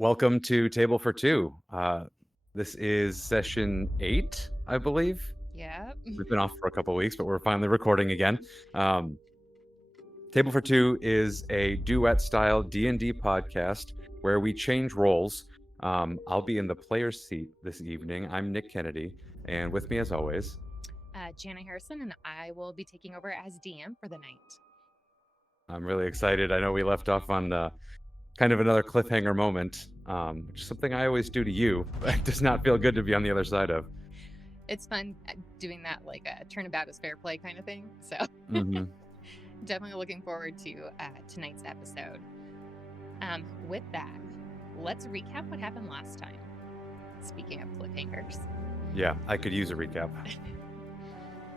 Welcome to Table for Two. This is session 8, I believe. Yep. We've been off for a couple of weeks, but we're finally recording again. Table for Two is a duet-style D&D podcast where we change roles. I'll be in the player's seat this evening. I'm Nick Kennedy, and with me, as always, Jana Harrison, and I will be taking over as DM for the night. I'm really excited. I know we left off on kind of another cliffhanger moment, which is something I always do to you, but it does not feel good to be on the other side of. It's fun doing that, like a turnabout is fair play kind of thing. So Mm-hmm. definitely looking forward to tonight's episode. With that, let's recap what happened last time. Speaking of cliffhangers. Yeah, I could use a recap.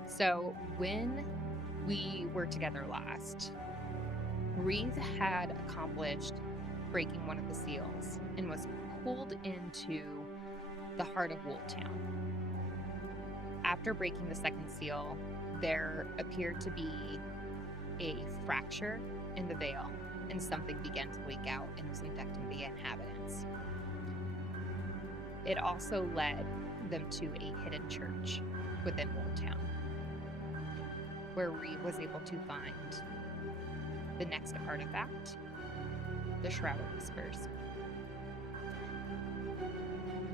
So when we were together last, Reve had accomplished breaking one of the seals and was pulled into the heart of Wooltown. After breaking the second seal, there appeared to be a fracture in the veil, and something began to leak out and was infecting the inhabitants. It also led them to a hidden church within Wooltown, where Reve was able to find the next artifact, the Shroud of Whispers.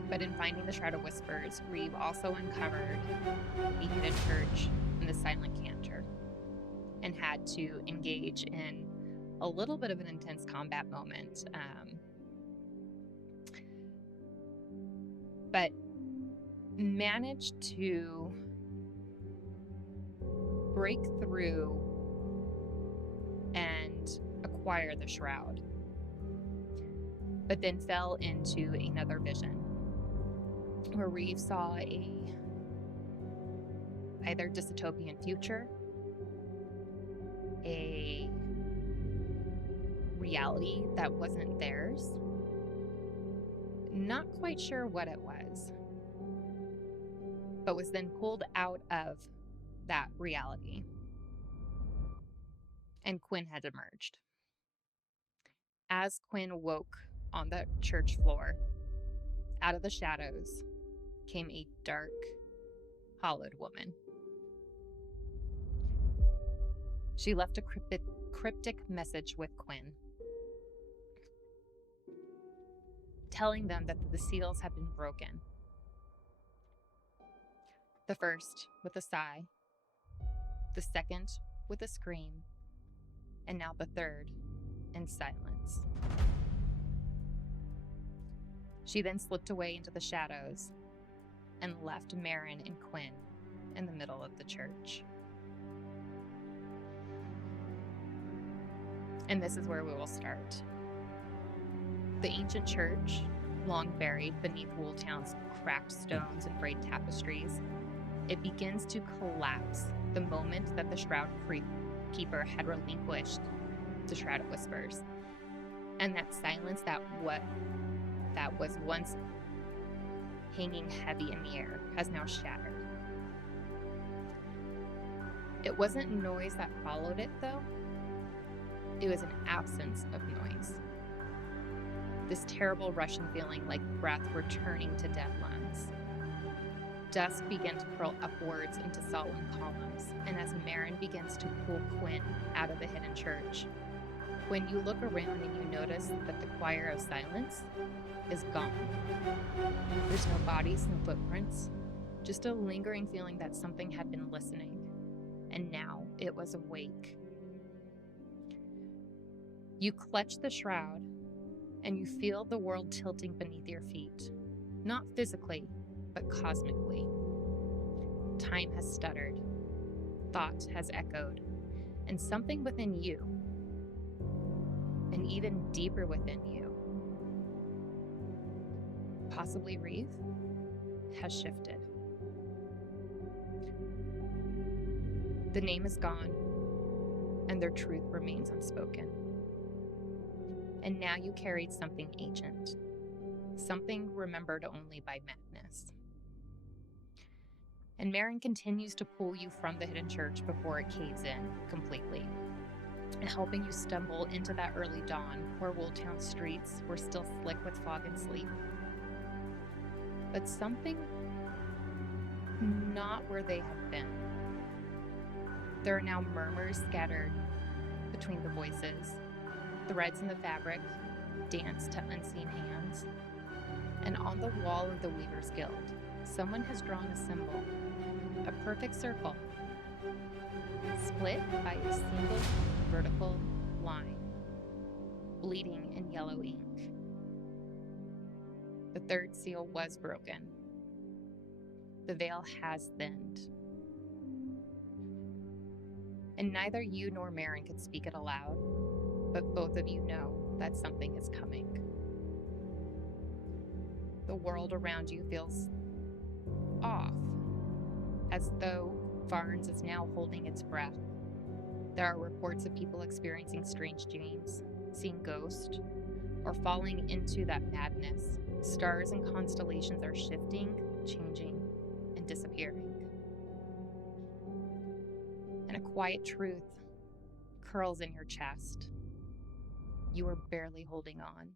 But in finding the Shroud of Whispers, Reve also uncovered the hidden church and the silent cantor, and had to engage in a little bit of an intense combat moment. But managed to break through and acquire the shroud, but then fell into another vision where Reve saw either dystopian future, a reality that wasn't theirs. Not quite sure what it was, but was then pulled out of that reality, and Quinn had emerged. As Quinn woke on the church floor, out of the shadows came a dark, hollowed woman. She left a cryptic message with Quinn, telling them that the seals had been broken. The first with a sigh, the second with a scream, and now the third in silence. She then slipped away into the shadows and left Marin and Quinn in the middle of the church. And this is where we will start. The ancient church, long buried beneath Wooltown's cracked stones and frayed tapestries, it begins to collapse the moment that the Shroud Keeper had relinquished the Shroud of Whispers. And that silence that was once hanging heavy in the air has now shattered. It wasn't noise that followed it, though. It was an absence of noise. This terrible rushing feeling like breath returning to dead lungs. Dusk began to curl upwards into solemn columns, and as Marin begins to pull Quinn out of the hidden church, when you look around and you notice that the choir of silence is gone. There's no bodies, no footprints, just a lingering feeling that something had been listening, and now it was awake. You clutch the shroud, and you feel the world tilting beneath your feet, not physically, but cosmically. Time has stuttered, thought has echoed, and something within you, and even deeper within you, possibly Reve, has shifted. The name is gone, and their truth remains unspoken. And now you carried something ancient, something remembered only by madness. And Marin continues to pull you from the hidden church before it caves in completely. helping you stumble into that early dawn where Wooltown streets were still slick with fog and sleep. But something not where they have been. There are now murmurs scattered between the voices, threads in the fabric dance to unseen hands, and on the wall of the Weavers Guild, someone has drawn a symbol, a perfect circle, split by a single vertical line, bleeding in yellow ink. The third seal was broken. The veil has thinned. And neither you nor Marin could speak it aloud, but both of you know that something is coming. The world around you feels off, as though Varnes is now holding its breath. There are reports of people experiencing strange dreams, seeing ghosts, or falling into that madness. Stars and constellations are shifting, changing, and disappearing. And a quiet truth curls in your chest. You are barely holding on,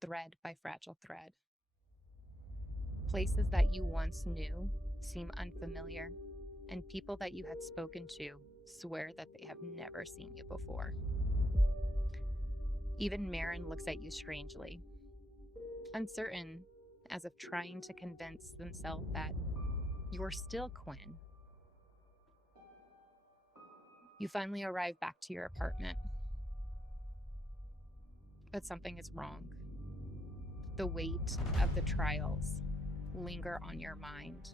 thread by fragile thread. Places that you once knew seem unfamiliar, and people that you had spoken to swear that they have never seen you before. Even Marin looks at you strangely, uncertain, as if trying to convince themselves that you're still Quinn. You finally arrive back to your apartment, but something is wrong. The weight of the trials linger on your mind,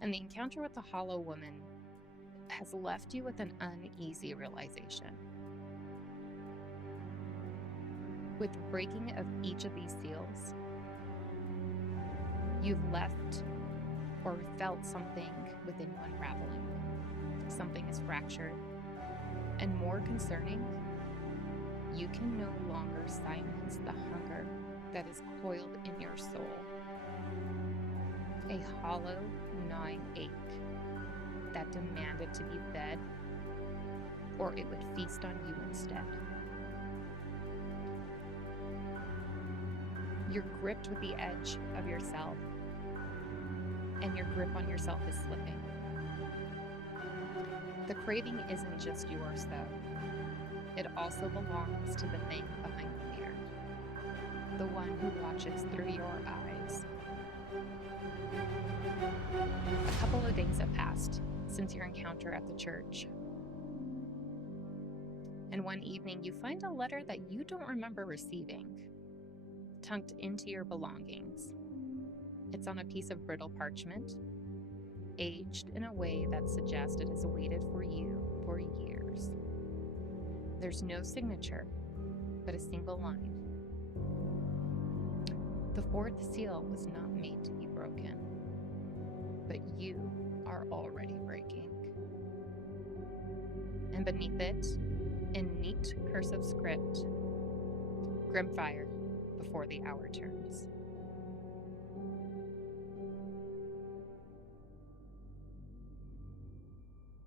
and the encounter with the Hallow Woman has left you with an uneasy realization. With the breaking of each of these seals, you've left or felt something within you unraveling. Something is fractured, and more concerning, you can no longer silence the hunger that is coiled in your soul. A hollow, gnawing ache that demanded to be fed, or it would feast on you instead. You're gripped with the edge of yourself, and your grip on yourself is slipping. The craving isn't just yours, though. It also belongs to the thing behind the mirror, the one who watches through your eyes. A couple of days have passed since your encounter at the church. And one evening, you find a letter that you don't remember receiving, tucked into your belongings. It's on a piece of brittle parchment, aged in a way that suggests it has waited for you for years. There's no signature, but a single line. The fourth seal was not made to be broken, but you are already breaking. And beneath it, in neat cursive script, Grimfire before the hour turns.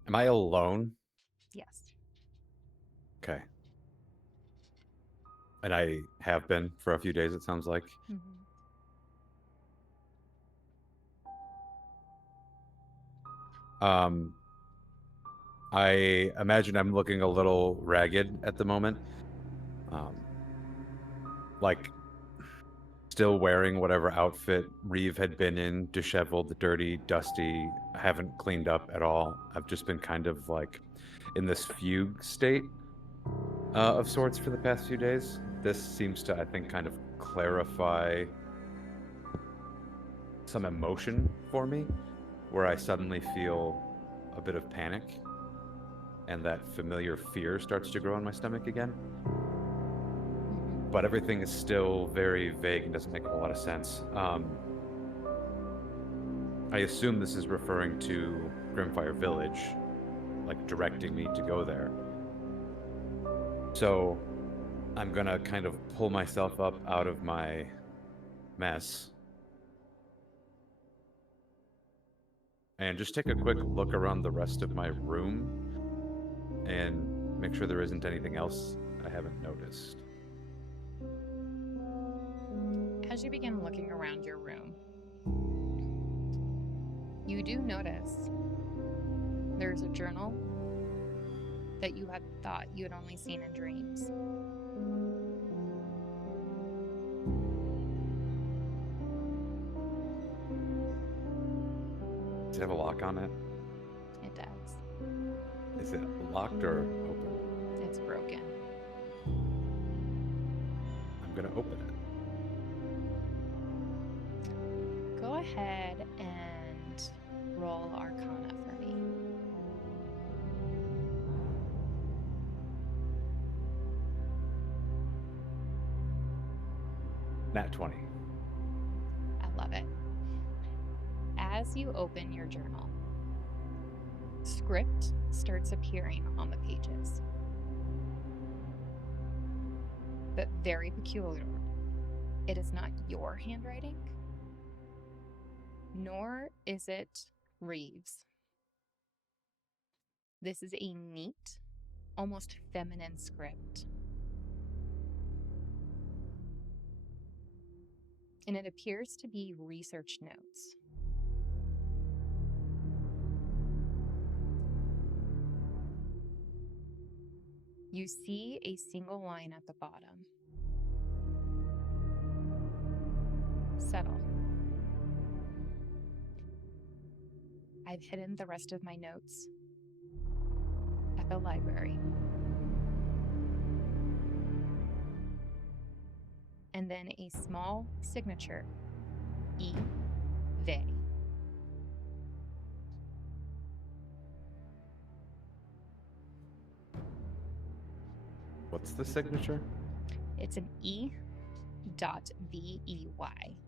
Am I alone? Yes. Okay. And I have been for a few days, it sounds like. Mm-hmm. Um, I imagine I'm looking a little ragged at the moment. Like, still wearing whatever outfit Reve had been in, disheveled, dirty, dusty. I haven't cleaned up at all. I've just been kind of like in this fugue state of sorts for the past few days. This seems to, I think, kind of clarify some emotion for me, where I suddenly feel a bit of panic and that familiar fear starts to grow in my stomach again. But everything is still very vague and doesn't make a whole lot of sense. I assume this is referring to Grimfire Village, like directing me to go there. So I'm gonna kind of pull myself up out of my mess and just take a quick look around the rest of my room and make sure there isn't anything else I haven't noticed. As you begin looking around your room, you do notice there's a journal that you had thought you had only seen in dreams. Does it have a lock on it? It does. Is it locked or open? It's broken. I'm gonna open it. Go ahead and roll Arcana for me. Nat 20. I love it. As you open your journal, script starts appearing on the pages, but very peculiar. It is not your handwriting, nor is it Reeves. This is a neat, almost feminine script. And it appears to be research notes. You see a single line at the bottom. Settle. I've hidden the rest of my notes at the library. And then a small signature, E. They. What's the signature? It's an E.VEY.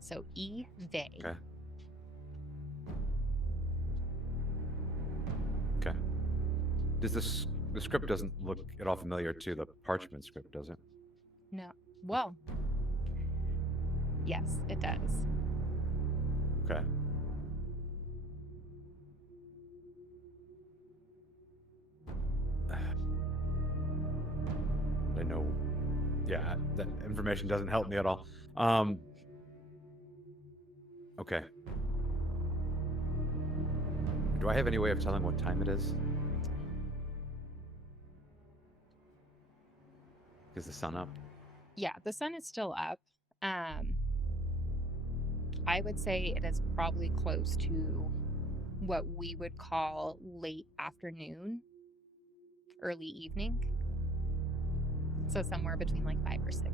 So E. They. Okay. Okay. Does the script doesn't look at all familiar to the parchment script, does it? No. Well, yes, it does. Okay. I know. Yeah, that information doesn't help me at all. Okay. Do I have any way of telling what time it is? Is the sun up? Yeah, the sun is still up. I would say it is probably close to what we would call late afternoon, early evening. So somewhere between like 5 or 6.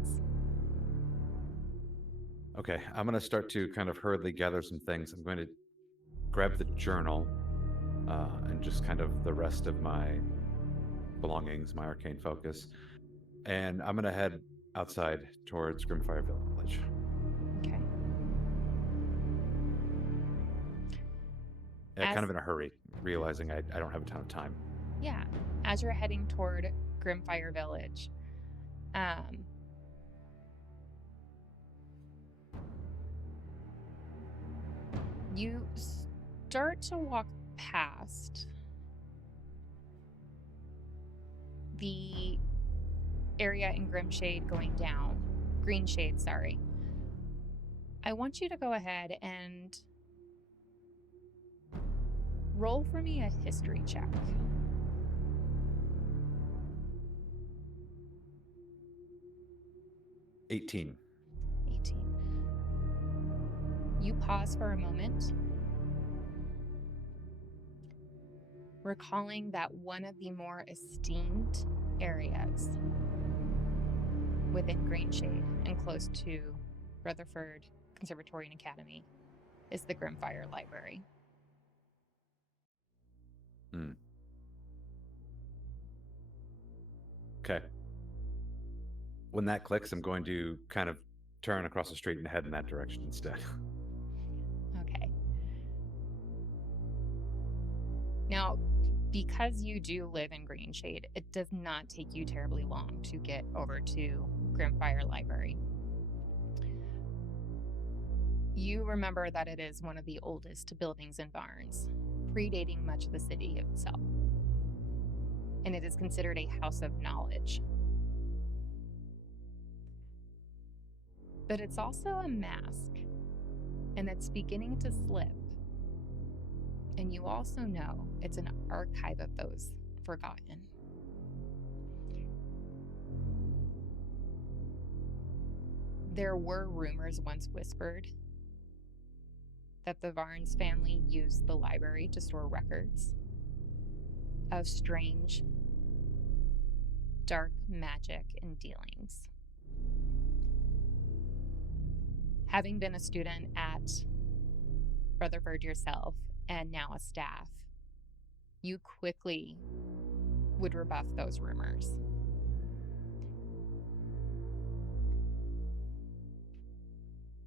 Okay, I'm going to start to kind of hurriedly gather some things. I'm going to grab the journal and just kind of the rest of my belongings, my arcane focus, and I'm going to head outside towards Grimfire Village. Okay. Kind of in a hurry, realizing I don't have a ton of time. Yeah. As you're heading toward Grimfire Village, you start to walk past the area in Grimshade going down. Greenshade, sorry. I want you to go ahead and roll for me a history check. 18. 18. You pause for a moment, recalling that one of the more esteemed areas within Greenshade and close to Rutherford Conservatory and Academy is the Grimfire Library. Okay. When that clicks, I'm going to kind of turn across the street and head in that direction instead. Okay. Now, because you do live in Greenshade, it does not take you terribly long to get over to Grimfire Library. You remember that it is one of the oldest buildings and barns, predating much of the city itself. and it is considered a house of knowledge. But it's also a mask, and it's beginning to slip. And you also know it's an archive of those forgotten. There were rumors once whispered that the Varnes family used the library to store records of strange, dark magic and dealings. Having been a student at Rutherford yourself and now a staff, you quickly would rebuff those rumors.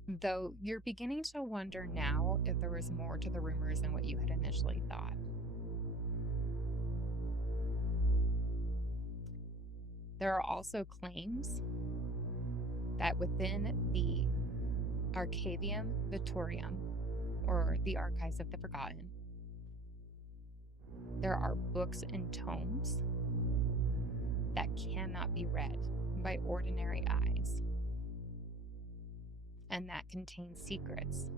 Though you're beginning to wonder now if there was more to the rumors than what you had initially thought. There are also claims that within the Arcavium Vitorium, or the Archives of the Forgotten, there are books and tomes that cannot be read by ordinary eyes, and that contain secrets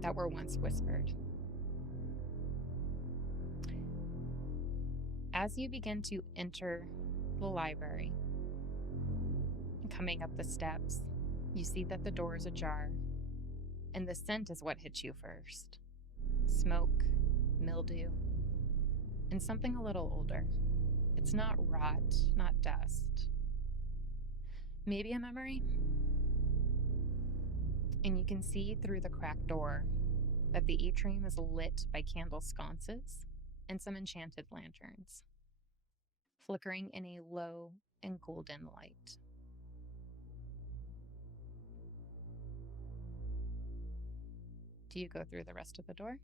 that were once whispered. As you begin to enter the library, coming up the steps, you see that the door is ajar, and the scent is what hits you first. Smoke, mildew, and something a little older. It's not rot, not dust. Maybe a memory? And you can see through the cracked door that the atrium is lit by candle sconces and some enchanted lanterns, flickering in a low and golden light. Do you go through the rest of the door?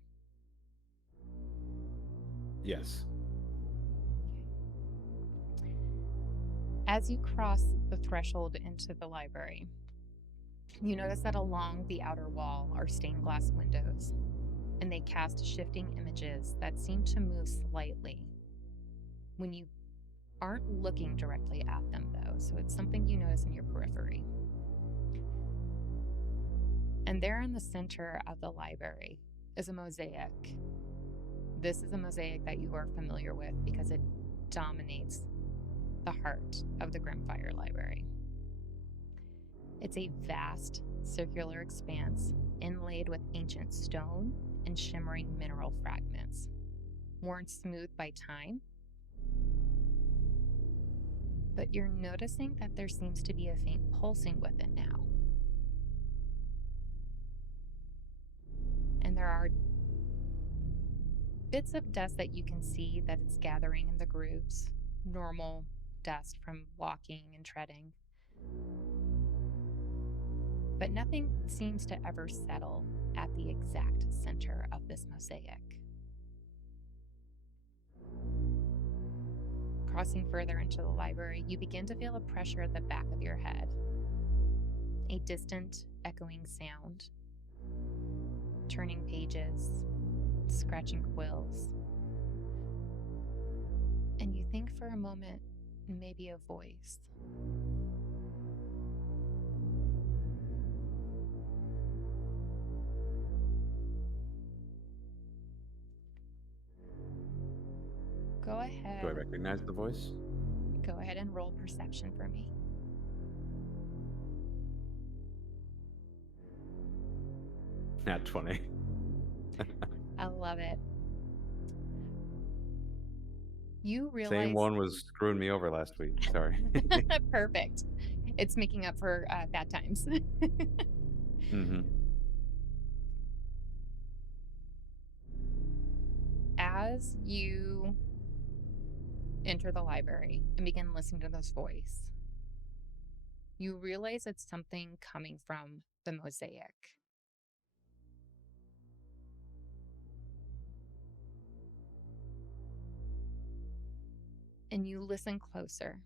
Yes. As you cross the threshold into the library, you notice that along the outer wall are stained glass windows, and they cast shifting images that seem to move slightly when you aren't looking directly at them, though, so it's something you notice in your periphery. And there in the center of the library is a mosaic. This is a mosaic that you are familiar with because it dominates the heart of the Grimfire Library. It's a vast circular expanse inlaid with ancient stone and shimmering mineral fragments, worn smooth by time. But you're noticing that there seems to be a faint pulsing with it now. And there are bits of dust that you can see that it's gathering in the grooves, normal dust from walking and treading. But nothing seems to ever settle at the exact center of this mosaic. Crossing further into the library, you begin to feel a pressure at the back of your head, a distant, echoing sound, turning pages, scratching quills. And you think for a moment, maybe a voice. Go ahead. Do I recognize the voice? Go ahead and roll perception for me. Nat 20. I love it. You realize... Same one was screwing me over last week. Sorry. Perfect. It's making up for bad times. Mm-hmm. As you enter the library and begin listening to this voice, you realize it's something coming from the mosaic. And you listen closer.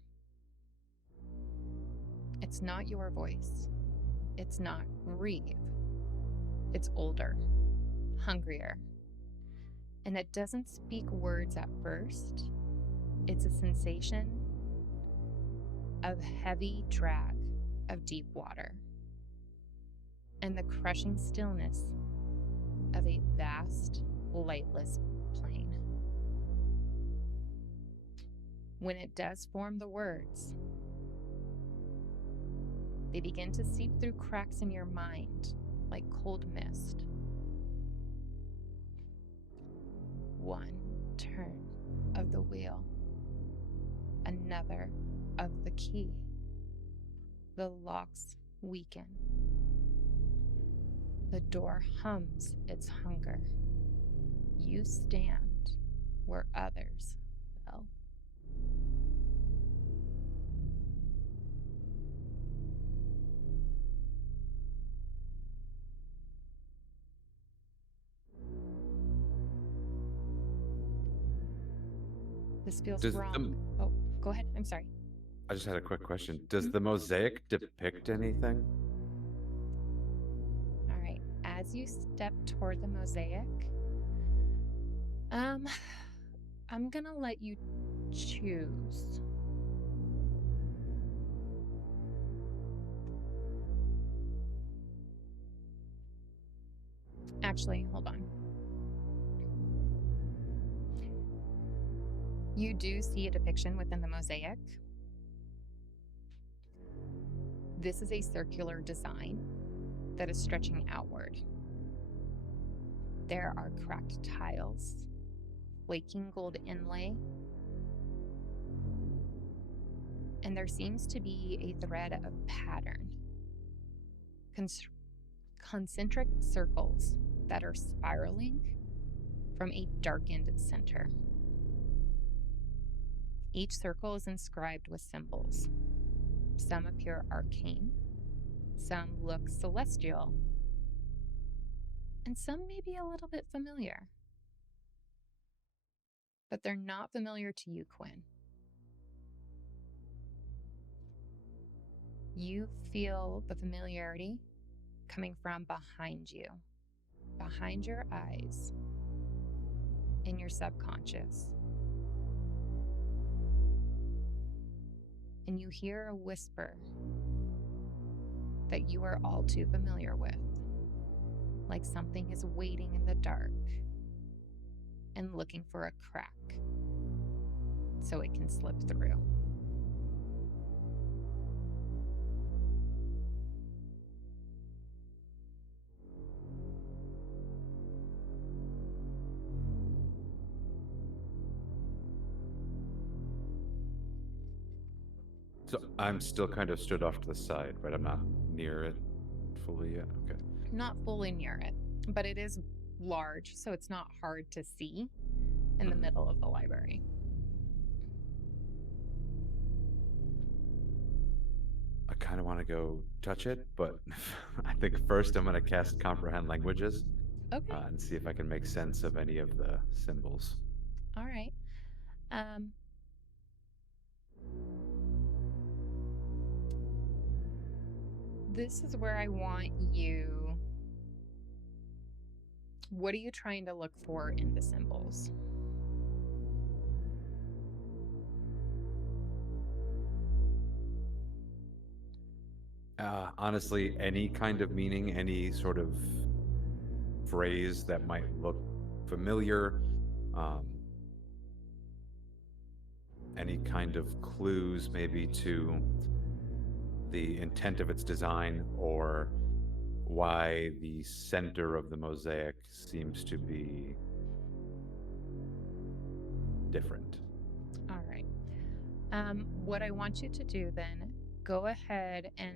It's not your voice. It's not Reve. It's older, hungrier, And it doesn't speak words at first. It's a sensation of heavy drag of deep water and the crushing stillness of a vast, lightless plain. When it does form the words, they begin to seep through cracks in your mind like cold mist. One turn of the wheel, another of the key. The locks weaken. The door hums its hunger. You stand where others fell. This feels Does wrong. the Oh, go ahead. I'm sorry. I just had a quick question. Does the mosaic depict anything? All right. As you step toward the mosaic, I'm gonna let you choose. Actually, hold on. You do see a depiction within the mosaic. This is a circular design that is stretching outward. There are cracked tiles, flaking gold inlay, and there seems to be a thread of pattern. Concentric circles that are spiraling from a darkened center. Each circle is inscribed with symbols. Some appear arcane, some look celestial, and some may be a little bit familiar. But they're not familiar to you, Quinn. You feel the familiarity coming from behind you, behind your eyes, in your subconscious. And you hear a whisper that you are all too familiar with, like something is waiting in the dark and looking for a crack so it can slip through. So I'm still kind of stood off to the side, right? I'm not near it fully yet. Okay. Not fully near it, but it is large, so it's not hard to see in the middle of the library. I kind of want to go touch it, but I think first I'm going to cast Comprehend Languages Okay. and see if I can make sense of any of the symbols. All right. Um, this is where I want you. What are you trying to look for in the symbols? Honestly, any kind of meaning, any sort of phrase that might look familiar, um, any kind of clues maybe to the intent of its design or why the center of the mosaic seems to be different. All right. What I want you to do then, go ahead and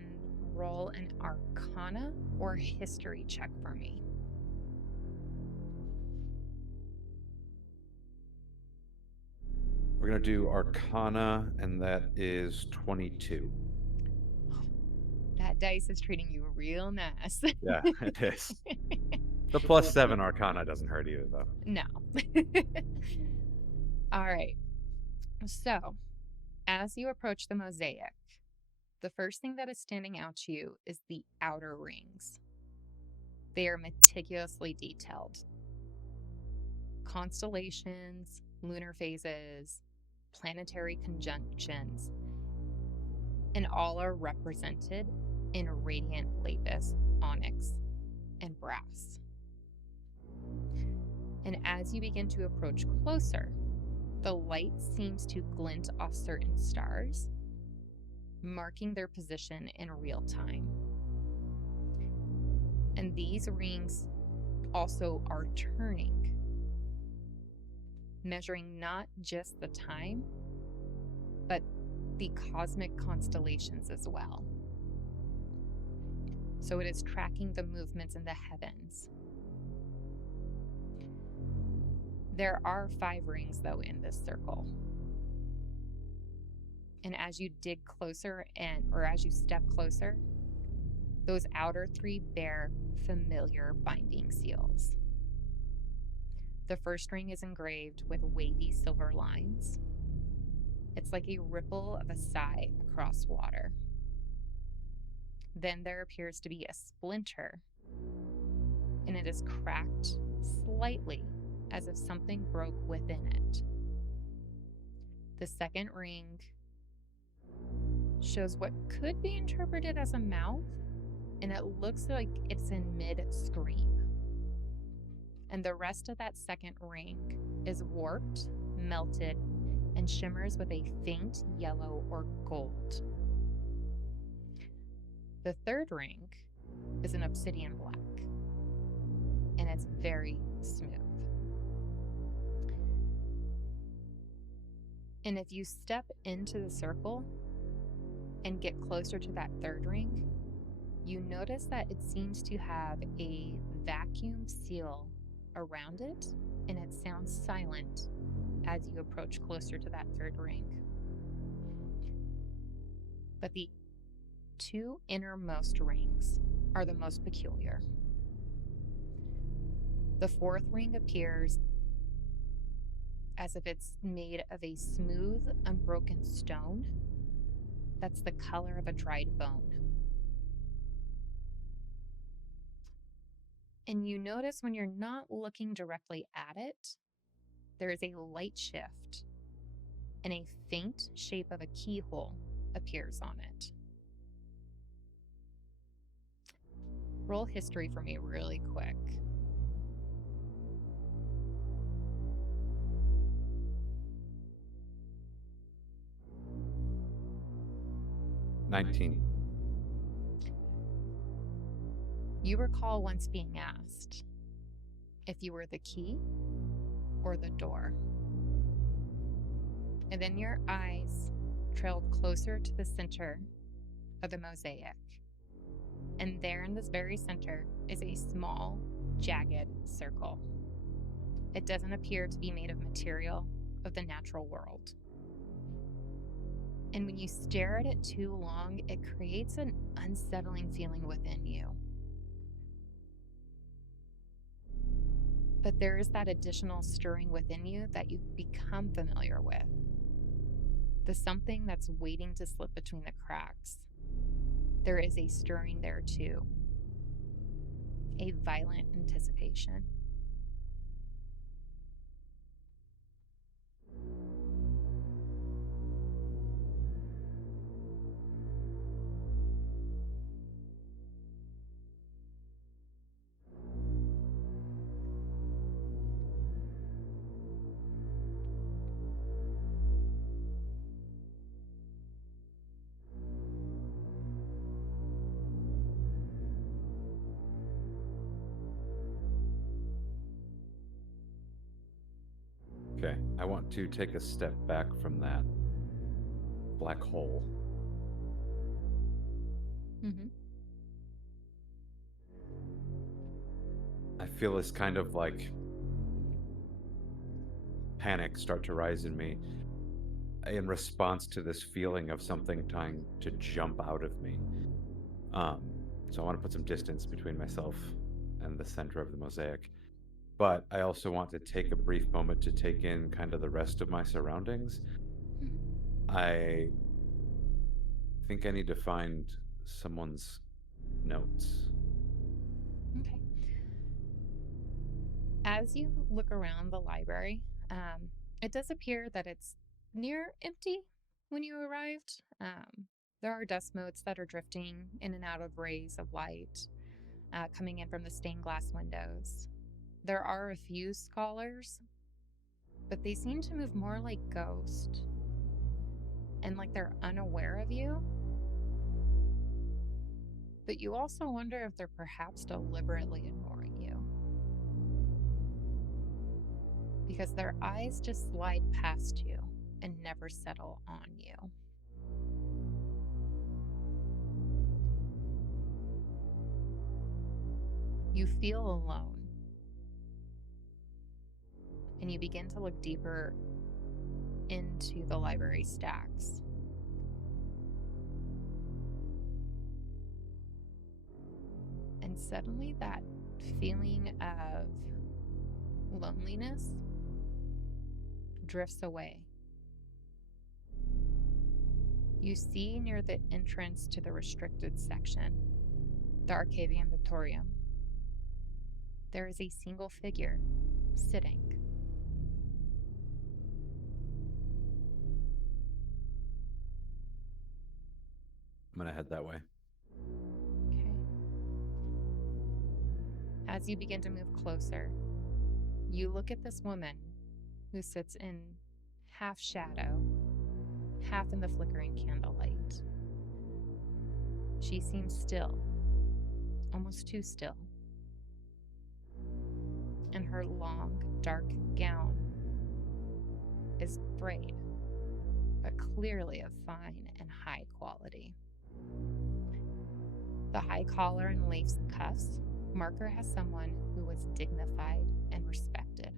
roll an Arcana or History check for me. We're going to do Arcana, and that is 22. That dice is treating you real nice. Yeah, it is. The +7 Arcana doesn't hurt either, though. No. All right. So, as you approach the mosaic, the first thing that is standing out to you is the outer rings. They are meticulously detailed, constellations, lunar phases, planetary conjunctions, and all are represented in radiant lapis, onyx, and brass. And as you begin to approach closer, the light seems to glint off certain stars, marking their position in real time. And these rings also are turning, measuring not just the time, but the cosmic constellations as well. So it is tracking the movements in the heavens. There are 5 rings, though, in this circle. And as you dig closer or as you step closer, those outer 3 bear familiar binding seals. The first ring is engraved with wavy silver lines. It's like a ripple of a sigh across water. Then there appears to be a splinter, and it is cracked slightly as if something broke within it. The second ring shows what could be interpreted as a mouth, and it looks like it's in mid-scream. And the rest of that second ring is warped, melted, and shimmers with a faint yellow or gold. The third ring is an obsidian black, and it's very smooth. And if you step into the circle and get closer to that third ring, you notice that it seems to have a vacuum seal around it, and it sounds silent as you approach closer to that third ring. But the 2 innermost rings are the most peculiar. The fourth ring appears as if it's made of a smooth, unbroken stone that's the color of a dried bone. And you notice when you're not looking directly at it, there is a light shift, and a faint shape of a keyhole appears on it. Roll history for me really quick. "19. You recall once being asked if you were the key or the door. And then your eyes trailed closer to the center of the mosaic. And there in this very center is a small, jagged circle. It doesn't appear to be made of material of the natural world. And when you stare at it too long, it creates an unsettling feeling within you. But there is that additional stirring within you that you've become familiar with. The something that's waiting to slip between the cracks. There is a stirring there too. A violent anticipation. Okay, I want to take a step back from that black hole. Mm-hmm. I feel this kind of like panic start to rise in me in response to this feeling of something trying to jump out of me. So I want to put some distance between myself and the center of the mosaic. But I also want to take a brief moment to take in kind of the rest of my surroundings. Mm-hmm. I think I need to find someone's notes. Okay. As you look around the library, it does appear that it's near empty when you arrived. There are dust motes that are drifting in and out of rays of light coming in from the stained glass windows. There are a few scholars, but they seem to move more like ghosts and like they're unaware of you. But you also wonder if they're perhaps deliberately ignoring you, because their eyes just slide past you and never settle on you. You feel alone, and you begin to look deeper into the library stacks. And suddenly that feeling of loneliness drifts away. You see near the entrance to the restricted section, the Arcavian Victorium, there is a single figure sitting. I'm gonna head that way. Okay. As you begin to move closer, you look at this woman who sits in half shadow, half in the flickering candlelight. She seems still, almost too still. And her long, dark gown is frayed, but clearly of fine and high quality. The high collar and lace cuffs mark her as someone who was dignified and respected.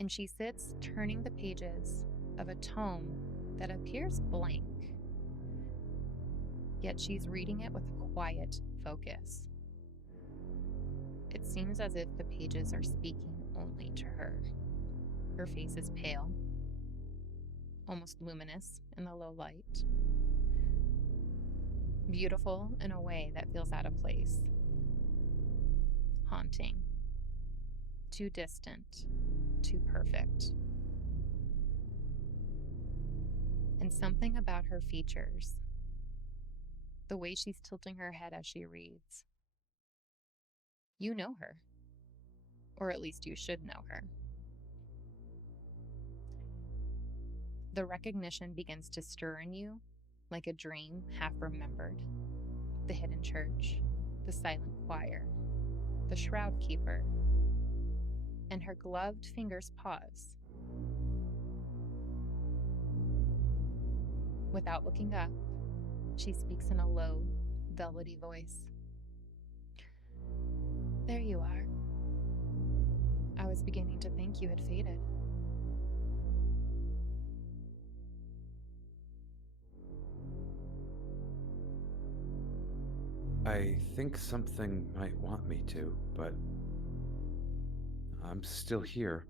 And she sits turning the pages of a tome that appears blank, yet she's reading it with a quiet focus. It seems as if the pages are speaking only to her. Her face is pale, almost luminous in the low light. Beautiful in a way that feels out of place. Haunting. Too distant. Too perfect. And something about her features, the way she's tilting her head as she reads. You know her. Or at least you should know her. The recognition begins to stir in you like a dream half remembered. The hidden church, the silent choir, the shroud keeper, and her gloved fingers pause. Without looking up, she speaks in a low, velvety voice. There you are. I was beginning to think you had faded. I think something might want me to, but I'm still here.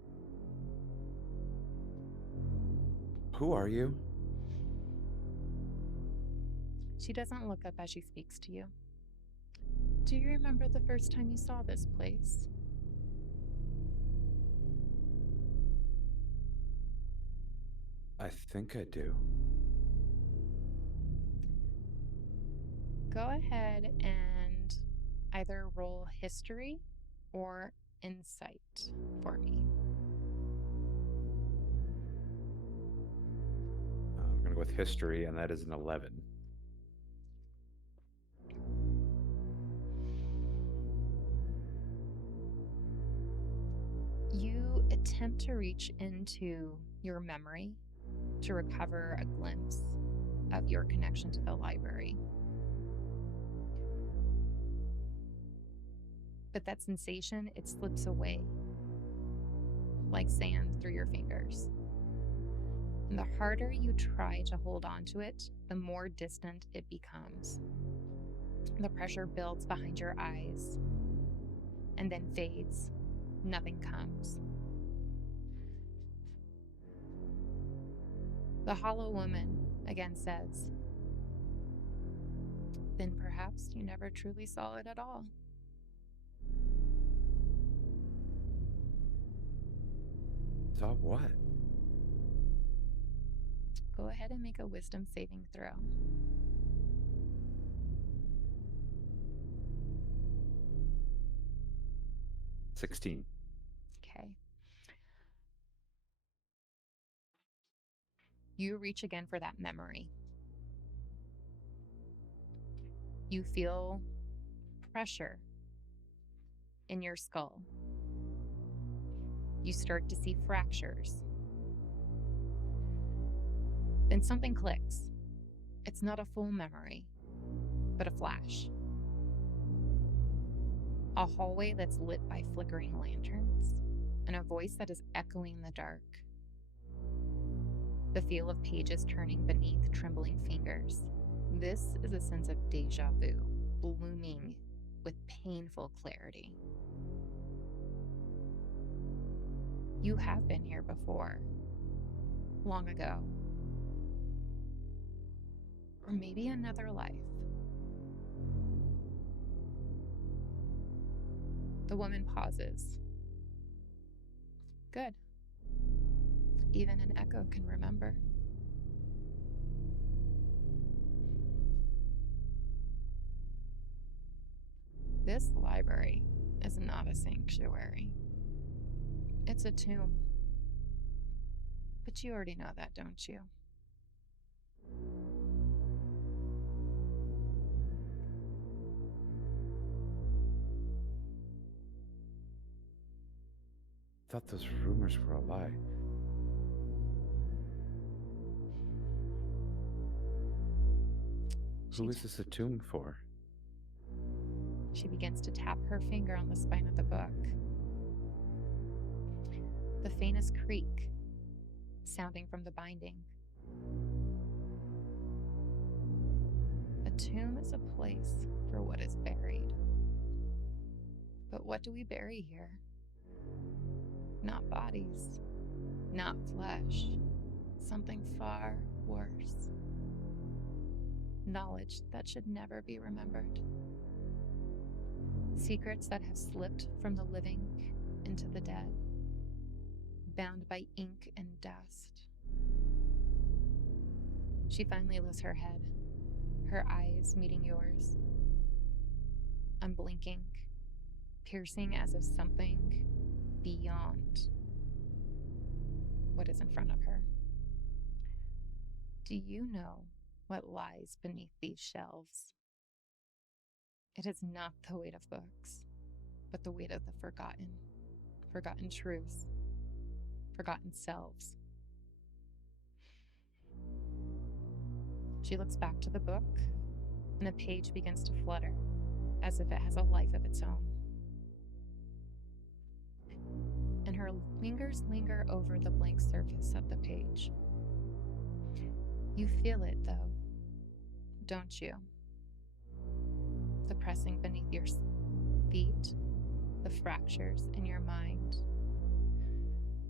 Who are you? She doesn't look up as she speaks to you. Do you remember the first time you saw this place? I think I do. Go ahead and either roll history or insight for me. We're gonna go with history, and that is an 11. You attempt to reach into your memory to recover a glimpse of your connection to the library. But that sensation, it slips away like sand through your fingers. And the harder you try to hold on to it, the more distant it becomes. The pressure builds behind your eyes and then fades. Nothing comes. The Hallow Woman again says, then perhaps you never truly saw it at all. Thought what? Go ahead and make a wisdom saving throw. 16. Okay. You reach again for that memory. You feel pressure in your skull. You start to see fractures. Then something clicks. It's not a full memory, but a flash. A hallway that's lit by flickering lanterns, and a voice that is echoing the dark. The feel of pages turning beneath trembling fingers. This is a sense of deja vu, blooming with painful clarity. You have been here before, long ago. Or maybe another life. The woman pauses. Good. Even an echo can remember. This library is not a sanctuary. It's a tomb. But you already know that, don't you? Thought those rumors were a lie. Who is this a tomb for? She begins to tap her finger on the spine of the book. The faintest creak sounding from the binding. A tomb is a place for what is buried. But what do we bury here? Not bodies, not flesh, something far worse. Knowledge that should never be remembered. Secrets that have slipped from the living into the dead, bound by ink and dust. She finally lifts her head, her eyes meeting yours. Unblinking, piercing as if something beyond what is in front of her. Do you know what lies beneath these shelves? It is not the weight of books, but the weight of the forgotten truths, forgotten selves. She looks back to the book, and a page begins to flutter, as if it has a life of its own. And her fingers linger over the blank surface of the page. You feel it, though, don't you? The pressing beneath your feet, the fractures in your mind,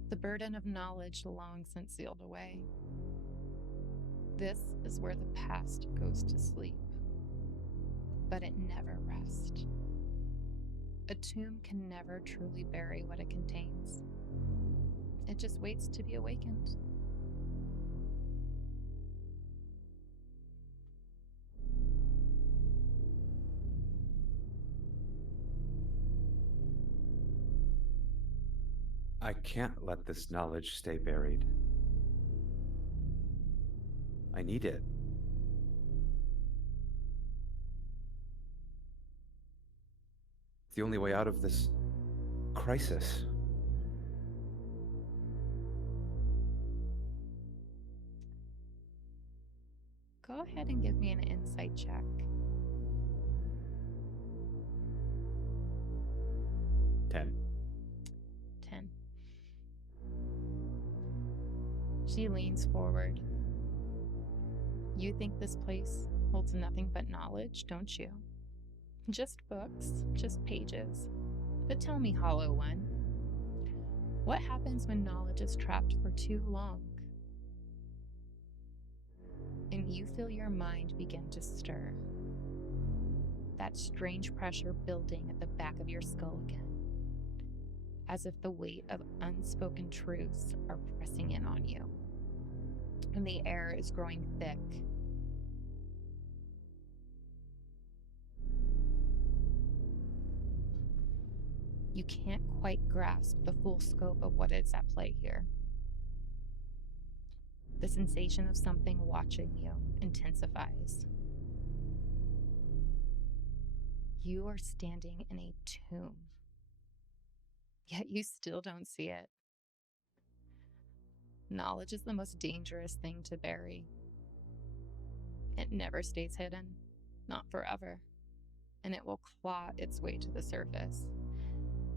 the burden of knowledge long since sealed away. This is where the past goes to sleep, but it never rests. A tomb can never truly bury what it contains. It just waits to be awakened. I can't let this knowledge stay buried. I need it. It's the only way out of this crisis. Go ahead and give me an insight check. 10. 10. She leans forward. You think this place holds nothing but knowledge, don't you? Just books, just pages. But tell me, Hallow One, what happens when knowledge is trapped for too long? And you feel your mind begin to stir. That strange pressure building at the back of your skull again. as if the weight of unspoken truths are pressing in on you, and the air is growing thick. You can't quite grasp the full scope of what is at play here. The sensation of something watching you intensifies. You are standing in a tomb, yet you still don't see it. Knowledge is the most dangerous thing to bury. It never stays hidden, not forever, and it will claw its way to the surface.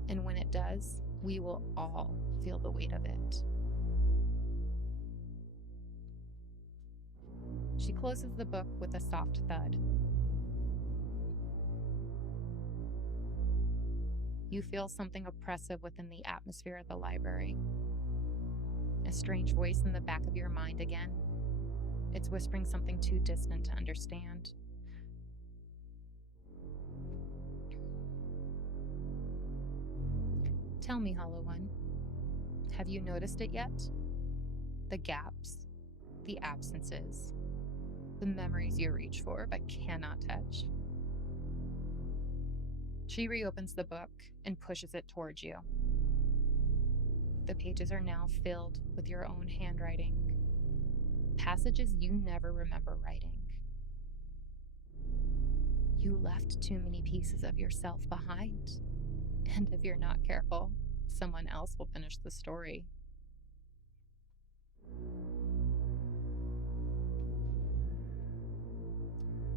And when it does, we will all feel the weight of it. She closes the book with a soft thud. You feel something oppressive within the atmosphere of the library. A strange voice in the back of your mind again. It's whispering something too distant to understand. Tell me, Hallow One, have you noticed it yet? The gaps, the absences, the memories you reach for but cannot touch. She reopens the book and pushes it towards you. The pages are now filled with your own handwriting, passages you never remember writing. You left too many pieces of yourself behind, and if you're not careful, someone else will finish the story.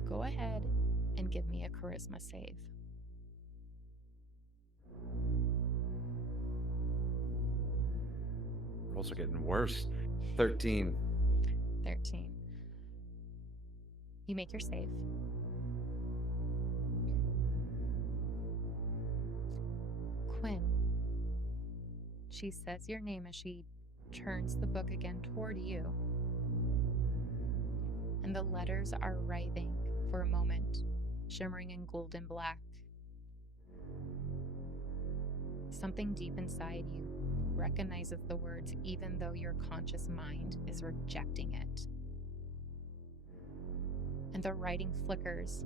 Go ahead and give me a charisma save. Rolls are getting worse. 13. 13. You make your save. Quinn. She says your name as she turns the book again toward you. And the letters are writhing for a moment, shimmering in golden black. Something deep inside you recognizes the words even though your conscious mind is rejecting it. And the writing flickers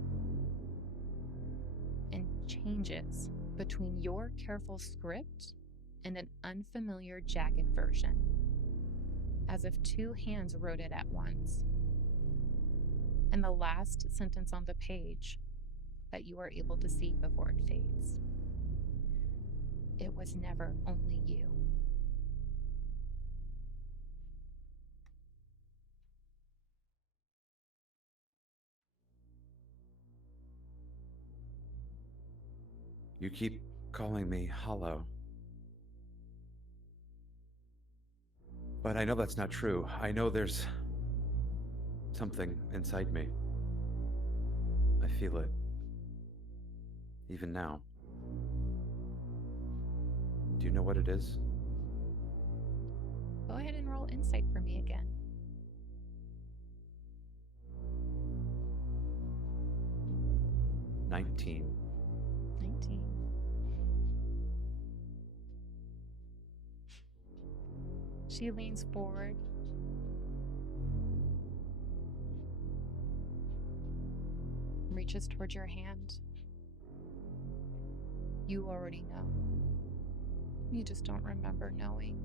and changes between your careful script and an unfamiliar jagged version, as if two hands wrote it at once. And the last sentence on the page that you are able to see before it fades. It was never only you. You keep calling me Hollow. But I know that's not true. I know there's something inside me. I feel it. Even now. Do you know what it is? Go ahead and roll insight for me again. 19. 19. She leans forward, reaches towards your hand. You already know. You just don't remember knowing.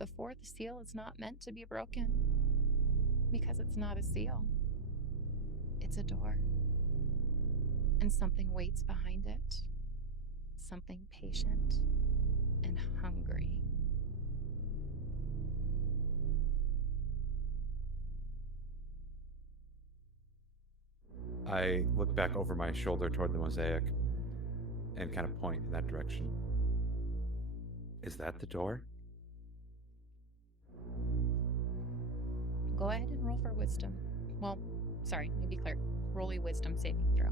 The fourth seal is not meant to be broken because it's not a seal. It's a door. And something waits behind it. Something patient and hungry. I look back over my shoulder toward the mosaic and kind of point in that direction. Is that the door? Go ahead and roll for wisdom. Well, sorry, let me be clear. Roll a wisdom saving throw.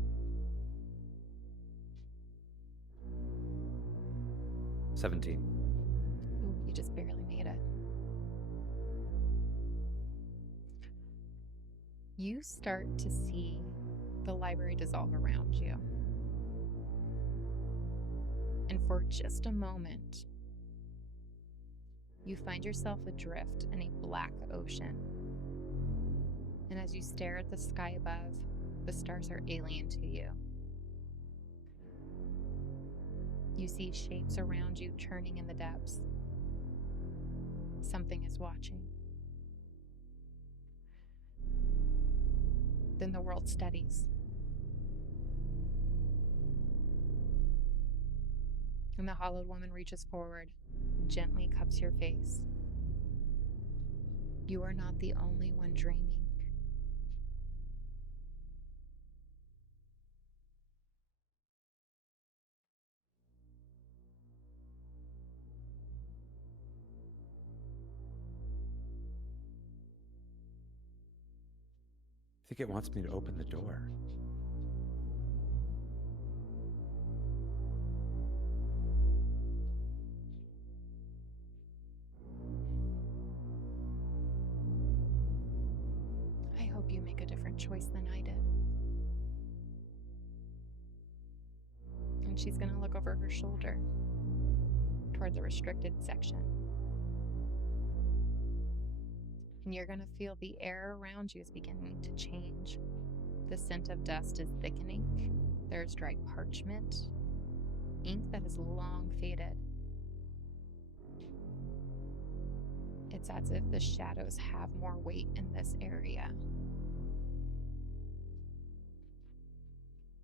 17. Ooh, you just barely made it. You start to see the library dissolve around you. And And for just a moment, you find yourself adrift in a black ocean. And as you stare at the sky above, the stars are alien to you. You see shapes around you turning in the depths. Something is watching. Then the world steadies. And the hollowed woman reaches forward, gently cups your face. You are not the only one dreaming. I think it wants me to open the door. I hope you make a different choice than I did. And she's going to look over her shoulder toward the restricted section. And you're going to feel the air around you is beginning to change. The scent of dust is thickening. There's dry parchment, ink that has long faded. It's as if the shadows have more weight in this area.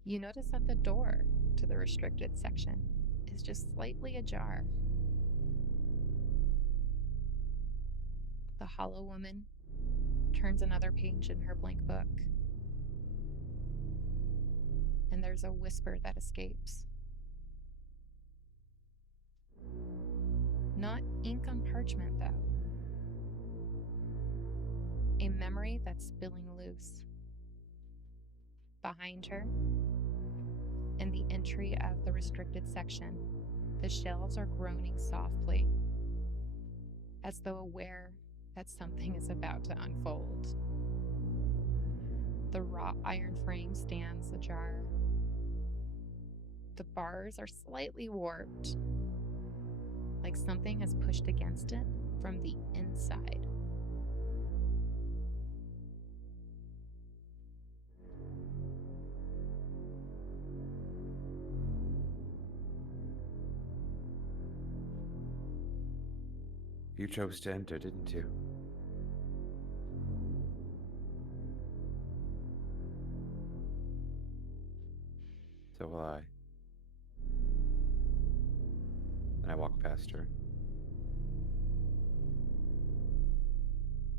You notice that the door to the restricted section is just slightly ajar. The Hallow Woman turns another page in her blank book, and there's a whisper that escapes. Not ink on parchment, though. A memory that's spilling loose. Behind her, in the entry of the restricted section, the shelves are groaning softly, as though aware that something is about to unfold. The wrought iron frame stands ajar. The bars are slightly warped, like something has pushed against it from the inside. You chose to enter, didn't you? So will I. And I walk past her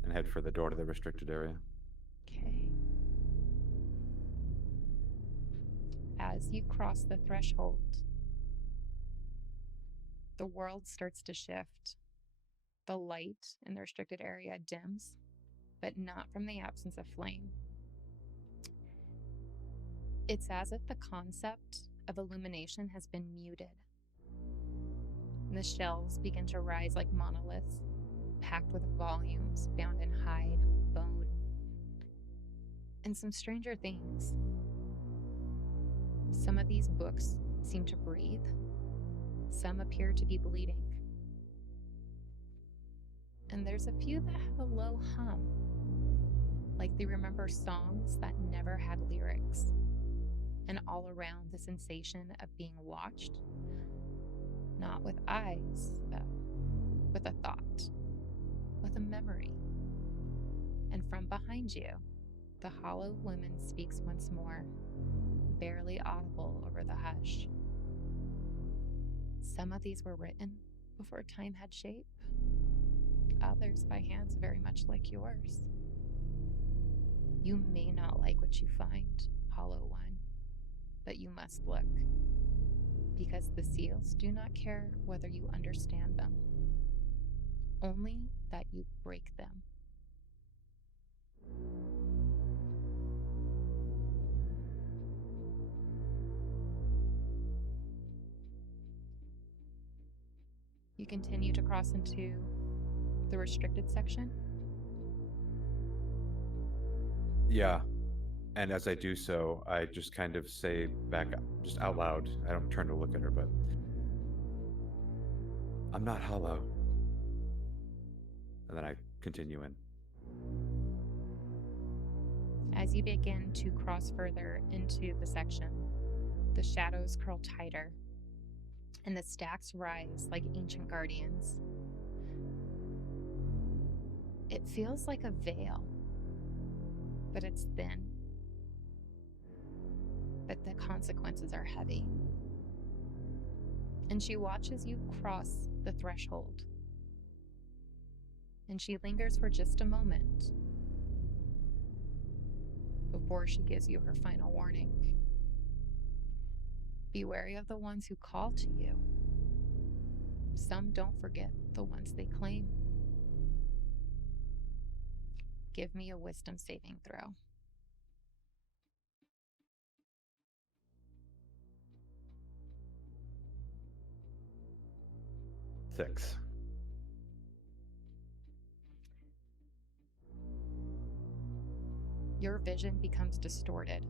and head for the door to the restricted area. Okay. As you cross the threshold, the world starts to shift. The light in the restricted area dims, but not from the absence of flame. It's as if the concept of illumination has been muted. The shelves begin to rise like monoliths, packed with volumes bound in hide, bone, and some stranger things. Some of these books seem to breathe. Some appear to be bleeding. And there's a few that have a low hum, like they remember songs that never had lyrics. And all around the sensation of being watched, not with eyes, though, with a thought, with a memory. And from behind you, the Hallow Woman speaks once more, barely audible over the hush. Some of these were written before time had shape, others by hands very much like yours. You may not like what you find, Hallow One, but you must look, because the seals do not care whether you understand them, only that you break them. You continue to cross into the restricted section. Yeah. And as I do so, I just kind of say back, just out loud, I don't turn to look at her, but I'm not hollow. And then I continue in. As you begin to cross further into the section, the shadows curl tighter and the stacks rise like ancient guardians. It feels like a veil, but it's thin. But the consequences are heavy. And she watches you cross the threshold. And she lingers for just a moment before she gives you her final warning. Be wary of the ones who call to you. Some don't forget the ones they claim. Give me a wisdom saving throw. 6. Your vision becomes distorted,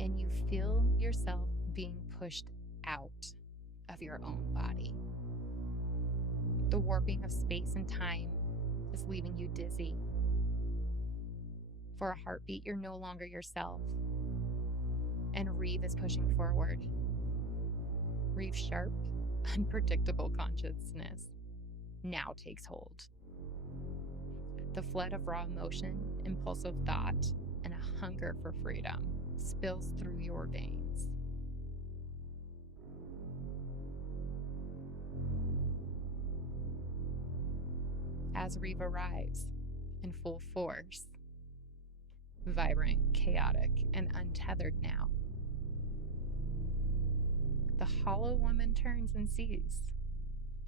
and you feel yourself being pushed out of your own body. The warping of space and time is leaving you dizzy. For a heartbeat, you're no longer yourself, and Reve is pushing forward. Reve's sharp, unpredictable consciousness now takes hold. The flood of raw emotion, impulsive thought, and a hunger for freedom spills through your veins. As Reve arrives in full force, vibrant, chaotic, and untethered now, the Hallow Woman turns and sees,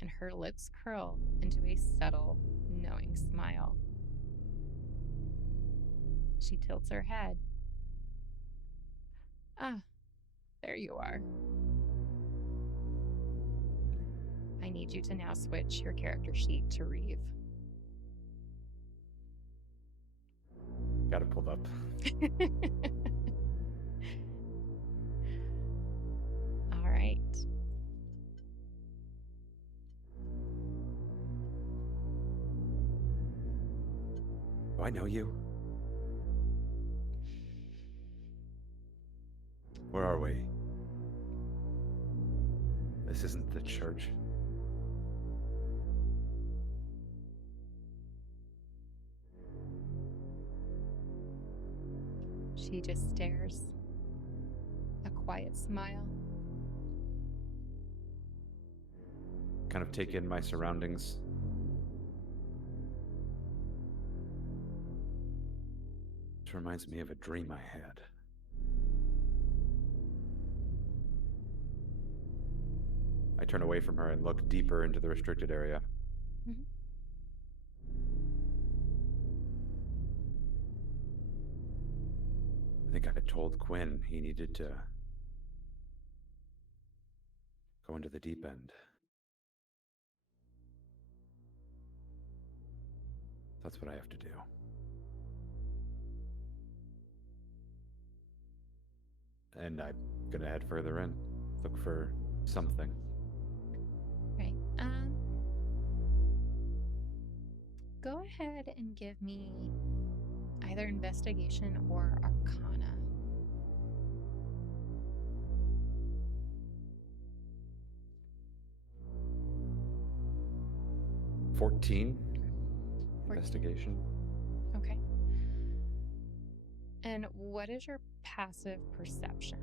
and her lips curl into a subtle, knowing smile. She tilts her head. Ah, there you are. I need you to now switch your character sheet to Reve. Got it pulled up. All right. Do I know you? Where are we? This isn't the church. She just stares. A quiet smile. Kind of take in my surroundings. It reminds me of a dream I had. I turn away from her and look deeper into the restricted area. Mm-hmm. I think I told Quinn he needed to go into the deep end. That's what I have to do. And I'm gonna head further in, look for something. Right. Go ahead and give me either investigation or arcana. 14 investigation. Okay. And what is your passive perception?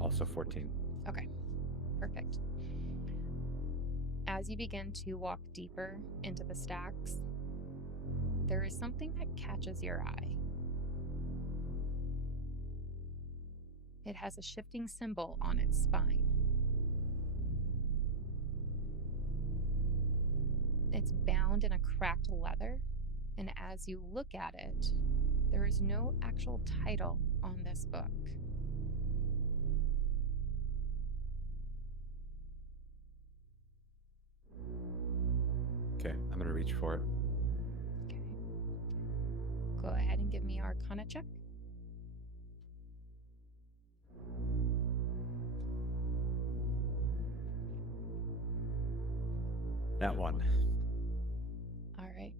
Also 14. Okay, perfect. As you begin to walk deeper into the stacks, there is something that catches your eye. It has a shifting symbol on its spine. It's bound in a cracked leather, and as you look at it, there is no actual title on this book. Okay, I'm gonna reach for it. Okay. Go ahead and give me an arcana check. That one. All right.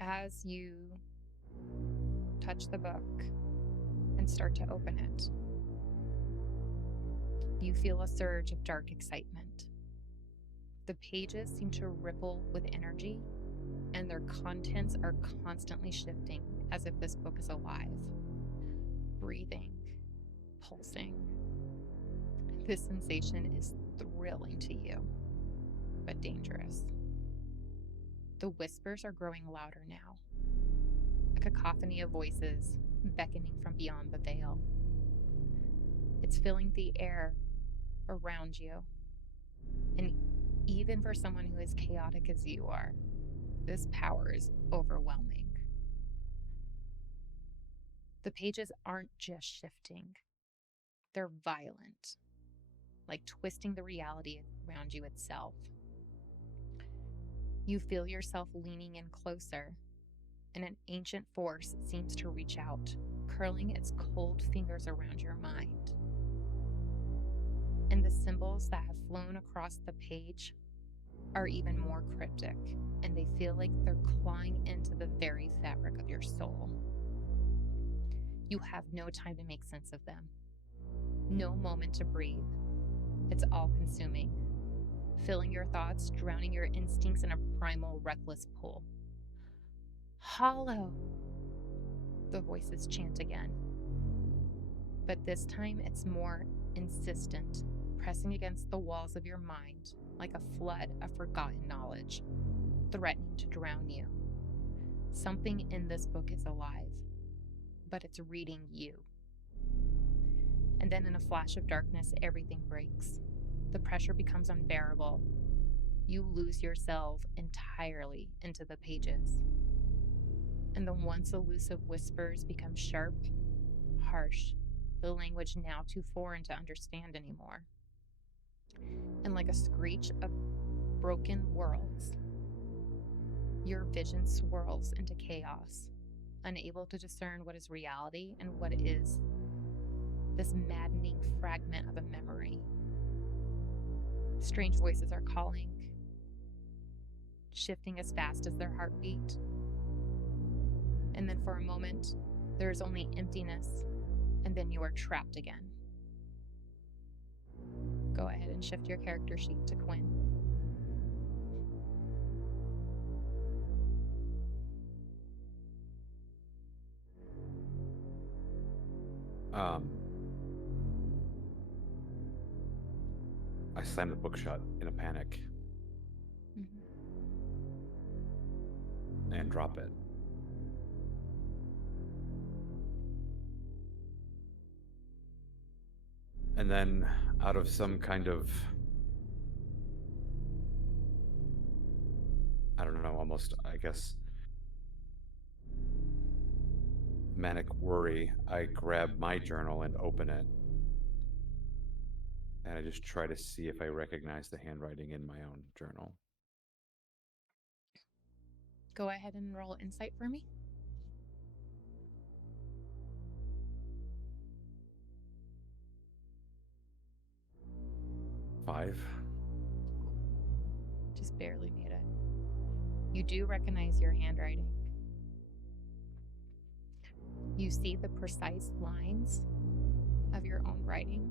As you touch the book and start to open it, you feel a surge of dark excitement. The pages seem to ripple with energy, and their contents are constantly shifting as if this book is alive, breathing, pulsing. This sensation is thrilling to you, but dangerous. The whispers are growing louder now, a cacophony of voices beckoning from beyond the veil. It's filling the air around you, and even for someone who is chaotic as you are, this power is overwhelming. The pages aren't just shifting, they're violent, like twisting the reality around you itself. You feel yourself leaning in closer, and an ancient force seems to reach out, curling its cold fingers around your mind. And the symbols that have flown across the page are even more cryptic, and they feel like they're clawing into the very fabric of your soul. You have no time to make sense of them, no moment to breathe. It's all consuming, filling your thoughts, drowning your instincts in a primal, reckless pull. Hollow, the voices chant again. But this time it's more insistent, pressing against the walls of your mind like a flood of forgotten knowledge, threatening to drown you. Something in this book is alive, but it's reading you. And then in a flash of darkness, everything breaks. The pressure becomes unbearable. You lose yourself entirely into the pages. And the once elusive whispers become sharp, harsh, the language now too foreign to understand anymore. And like a screech of broken worlds, your vision swirls into chaos, unable to discern what is reality and what is this maddening fragment of a memory. Strange voices are calling, shifting as fast as their heartbeat. And then for a moment, there is only emptiness, and then you are trapped again. Go ahead and shift your character sheet to Quinn. I slam the book shut in a panic and drop it. And then, out of some kind of, I don't know, almost, I guess, manic worry, I grab my journal and open it. And I just try to see if I recognize the handwriting in my own journal. Go ahead and roll insight for me. Five. Just barely made it. You do recognize your handwriting. You see the precise lines of your own writing,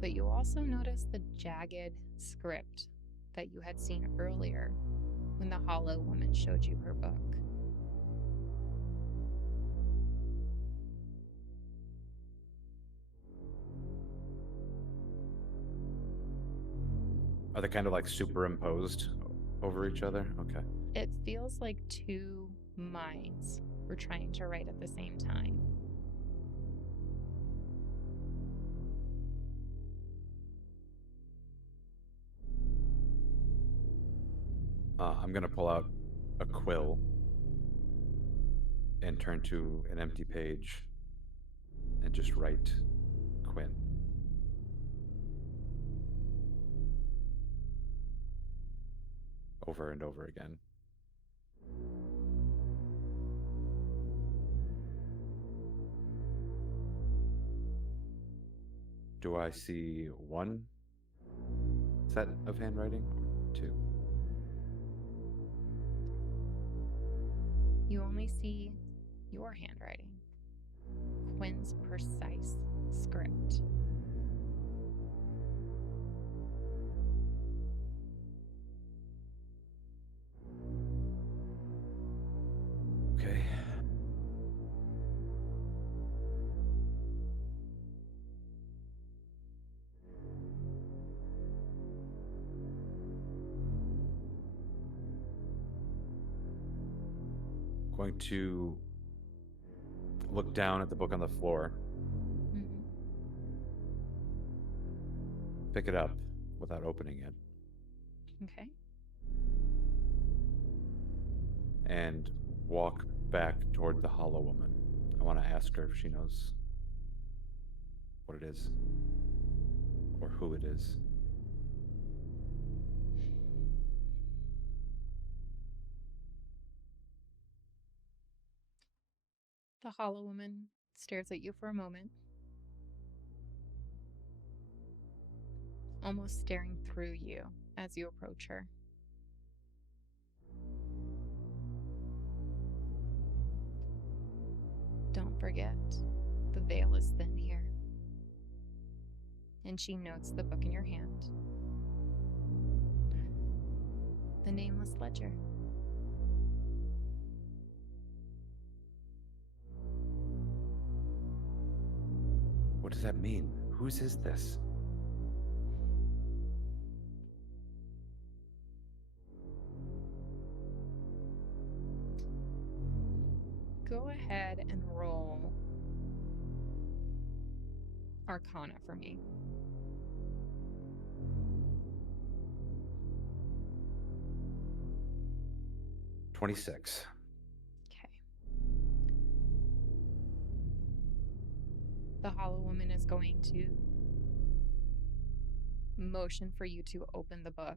but you also notice the jagged script that you had seen earlier when the Hallow Woman showed you her book. Are they kind of like superimposed over each other? Okay. It feels like two minds were trying to write at the same time. I'm going to pull out a quill and turn to an empty page and just write Quinn. Over and over again. Do I see one set of handwriting or two? You only see your handwriting, Quinn's precise script. Okay. Going to look down at the book on the floor, Mm-hmm. pick it up without opening it, Okay. and walk back toward the Hollow Woman. I want to ask her if she knows what it is or who it is. The Hollow Woman stares at you for a moment, almost staring through you as you approach her. Don't forget, the veil is thin here. And she notes the book in your hand. The nameless ledger. What does that mean? Whose is this? Go ahead and roll Arcana for me. 26. Okay. The Hollow Woman is going to motion for you to open the book.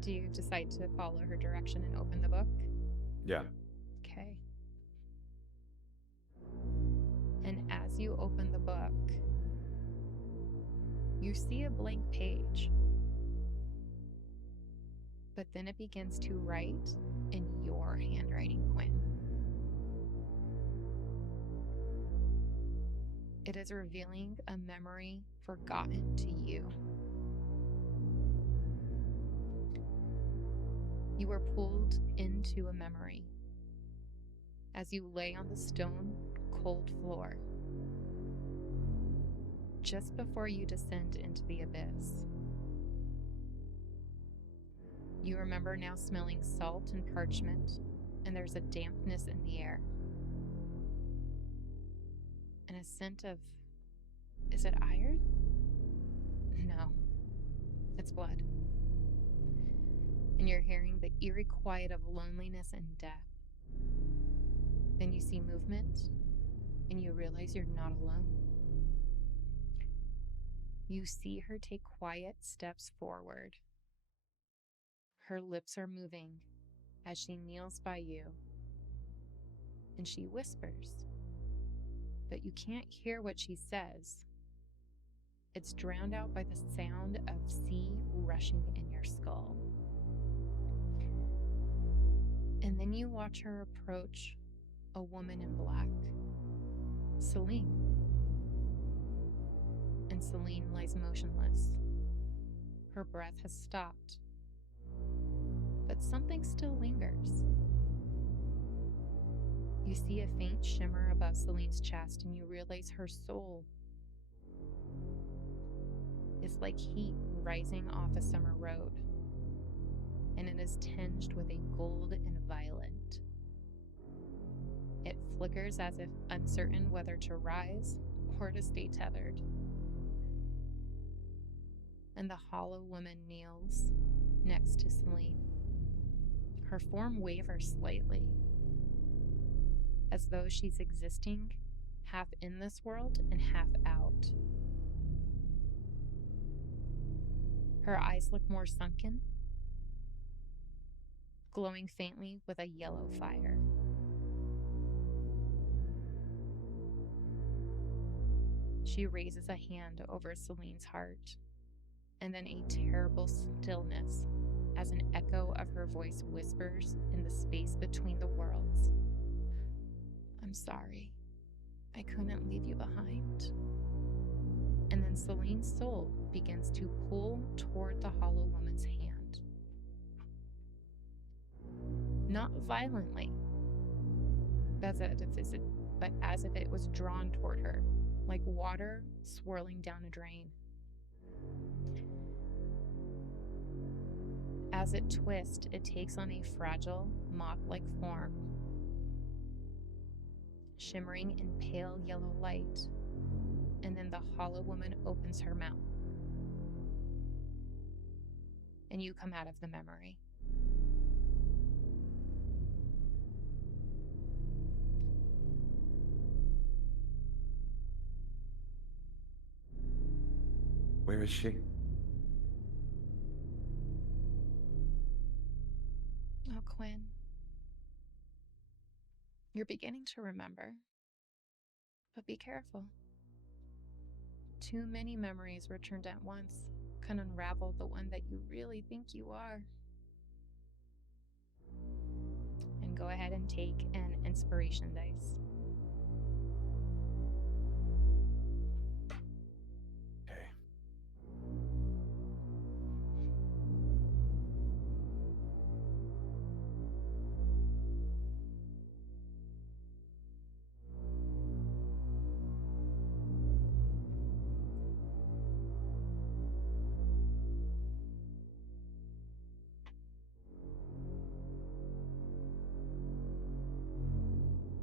Do you decide to follow her direction and open the book? Yeah. Okay. And as you open the book, you see a blank page. But then it begins to write in your handwriting, Quinn. It is revealing a memory forgotten to you. You were pulled into a memory as you lay on the stone, cold floor just before you descend into the abyss. You remember now smelling salt and parchment, and there's a dampness in the air. And a scent of, is it iron? No, it's blood. And you're hearing the eerie quiet of loneliness and death. Then you see movement, and you realize you're not alone. You see her take quiet steps forward. Her lips are moving as she kneels by you, and she whispers, but you can't hear what she says. It's drowned out by the sound of sea rushing in your skull. And then you watch her approach a woman in black, Celine. And Celine lies motionless. Her breath has stopped, but something still lingers. You see a faint shimmer above Celine's chest, and you realize her soul is like heat rising off a summer road, and it is tinged with a gold and violet. It flickers as if uncertain whether to rise or to stay tethered. And the Hollow Woman kneels next to Celine. Her form wavers slightly, as though she's existing half in this world and half out. Her eyes look more sunken, glowing faintly with a yellow fire. She raises a hand over Celine's heart, and then a terrible stillness as an echo of her voice whispers in the space between the worlds. I'm sorry. I couldn't leave you behind. And then Celine's soul begins to pull toward the Hallow Woman's hand. Not violently, but as if it was drawn toward her, like water swirling down a drain. As it twists, it takes on a fragile, moth-like form, shimmering in pale yellow light, and then the Hallow Woman opens her mouth, and you come out of the memory. Where is she? Oh, Quinn. You're beginning to remember, but be careful. Too many memories returned at once can unravel the one that you really think you are. And go ahead and take an inspiration dice. Okay.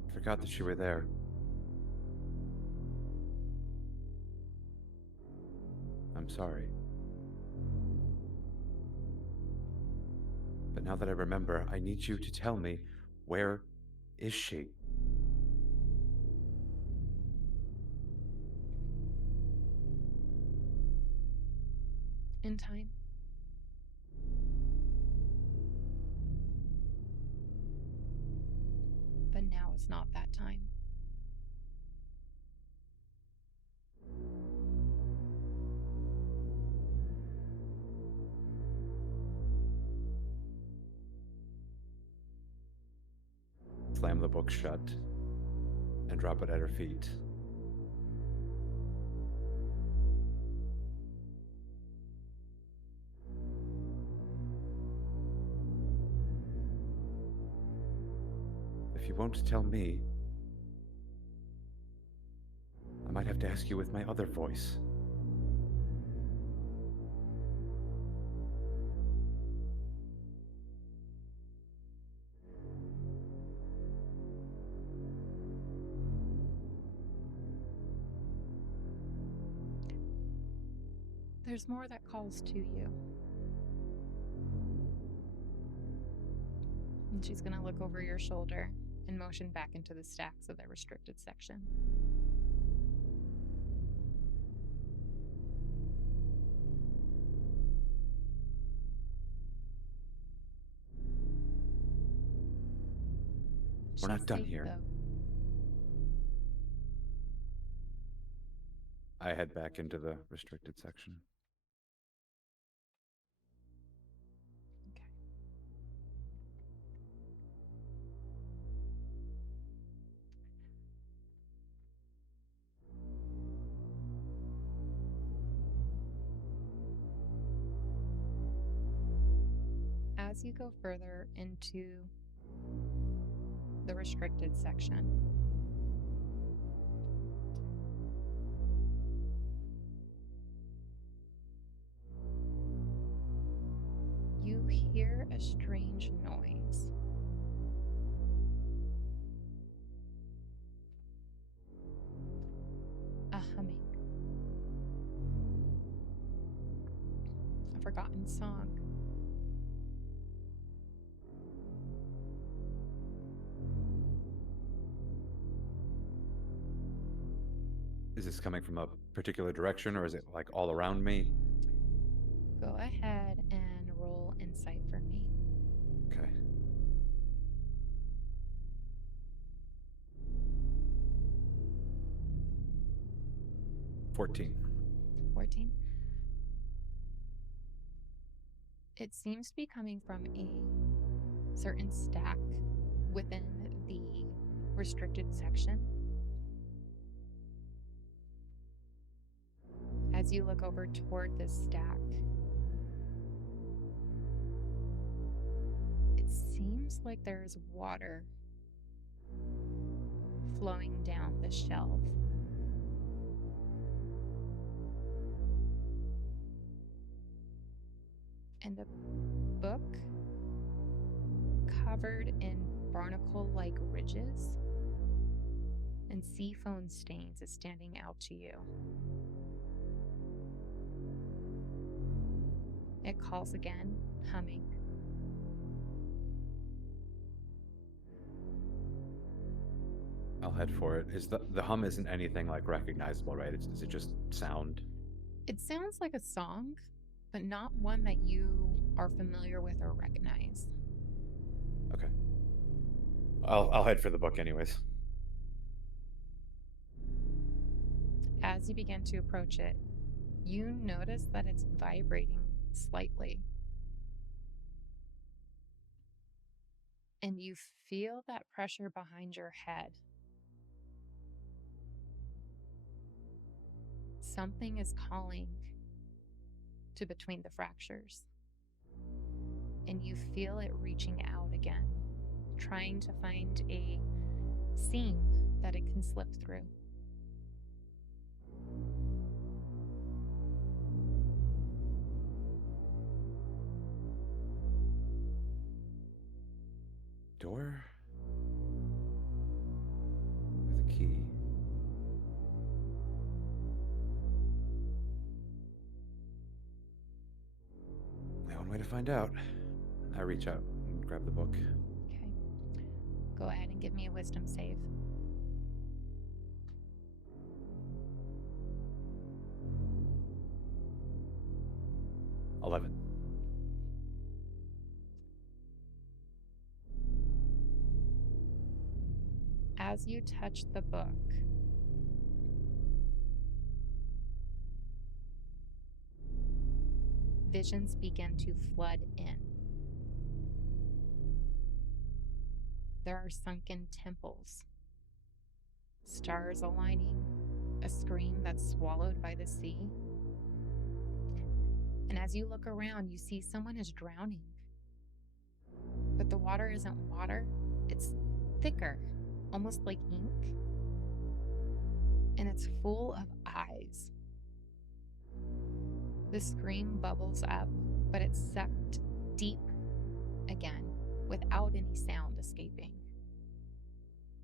I forgot that you were there. I'm sorry. But now that I remember, I need you to tell me, where is she? In time. But now is not that time. Slam the book shut and drop it at her feet. If you won't tell me, I might have to ask you with my other voice. There's more that calls to you. And she's going to look over your shoulder and motion back into the stacks of the restricted section. We're not She's done safe, here. though. I head back into the restricted section. Okay. As you go further into the restricted section, you hear a strange noise. A humming. A forgotten song. Is this coming from a particular direction, or is it like all around me? Go ahead and roll insight for me. Okay. 14. 14. It seems to be coming from a certain stack within the restricted section. As you look over toward this stack, it seems like there's water flowing down the shelf. And a book covered in barnacle-like ridges and sea foam stains is standing out to you. It calls again, humming. I'll head for it. Is the hum isn't anything like recognizable, right? Is it just sound? It sounds like a song, but not one that you are familiar with or recognize. Okay. I'll head for the book anyways. As you begin to approach it, you notice that it's vibrating slightly. And you feel that pressure behind your head. Something is calling to between the fractures. And you feel it reaching out again, trying to find a seam that it can slip through. Door with a key. The only way to find out. I reach out and grab the book. Okay. Go ahead and give me a wisdom save. 11. As you touch the book, visions begin to flood in. There are sunken temples, stars aligning, a scream that's swallowed by the sea. And as you look around, you see someone is drowning. But the water isn't water, it's thicker, almost like ink. And it's full of eyes. The scream bubbles up, but it's sucked deep again without any sound escaping.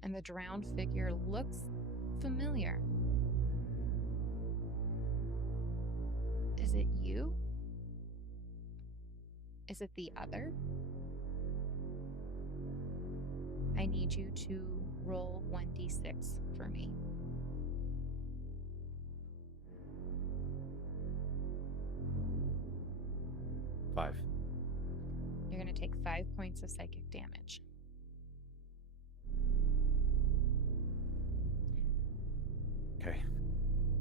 And the drowned figure looks familiar. Is it you? Is it the other? I need you to roll 1d6 for me. 5. You're going to take 5 points of psychic damage. Okay.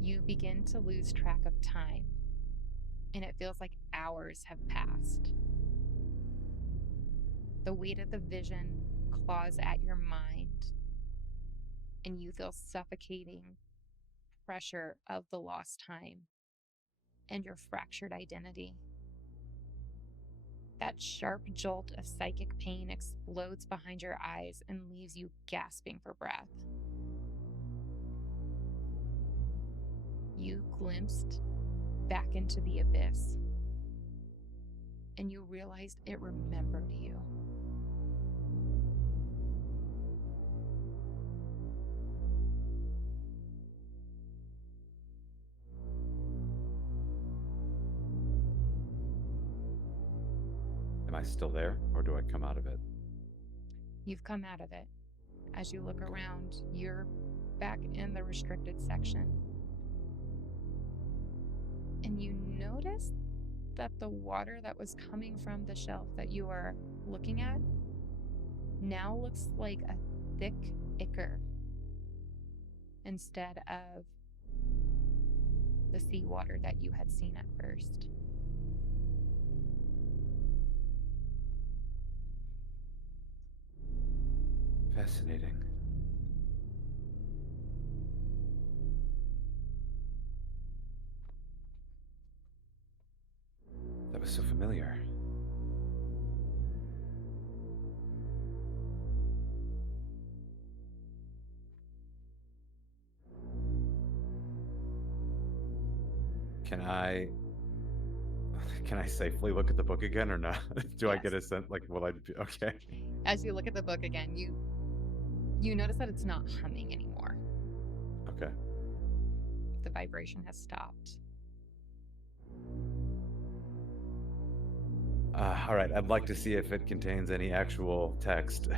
You begin to lose track of time, and it feels like hours have passed. The weight of the vision claws at your mind, and you feel suffocating pressure of the lost time and your fractured identity. That sharp jolt of psychic pain explodes behind your eyes and leaves you gasping for breath. You glimpsed back into the abyss, and you realized it remembered you. Am I still there, or do I come out of it? You've come out of it. As you look around, you're back in the restricted section. And you notice that the water that was coming from the shelf that you are looking at now looks like a thick ichor instead of the seawater that you had seen at first. Fascinating. That was so familiar. Can I safely look at the book again or not? Do I Yes. get a sense like will I be okay? As you look at the book again, you notice that it's not humming anymore. Okay. The vibration has stopped. All right, I'd like to see if it contains any actual text.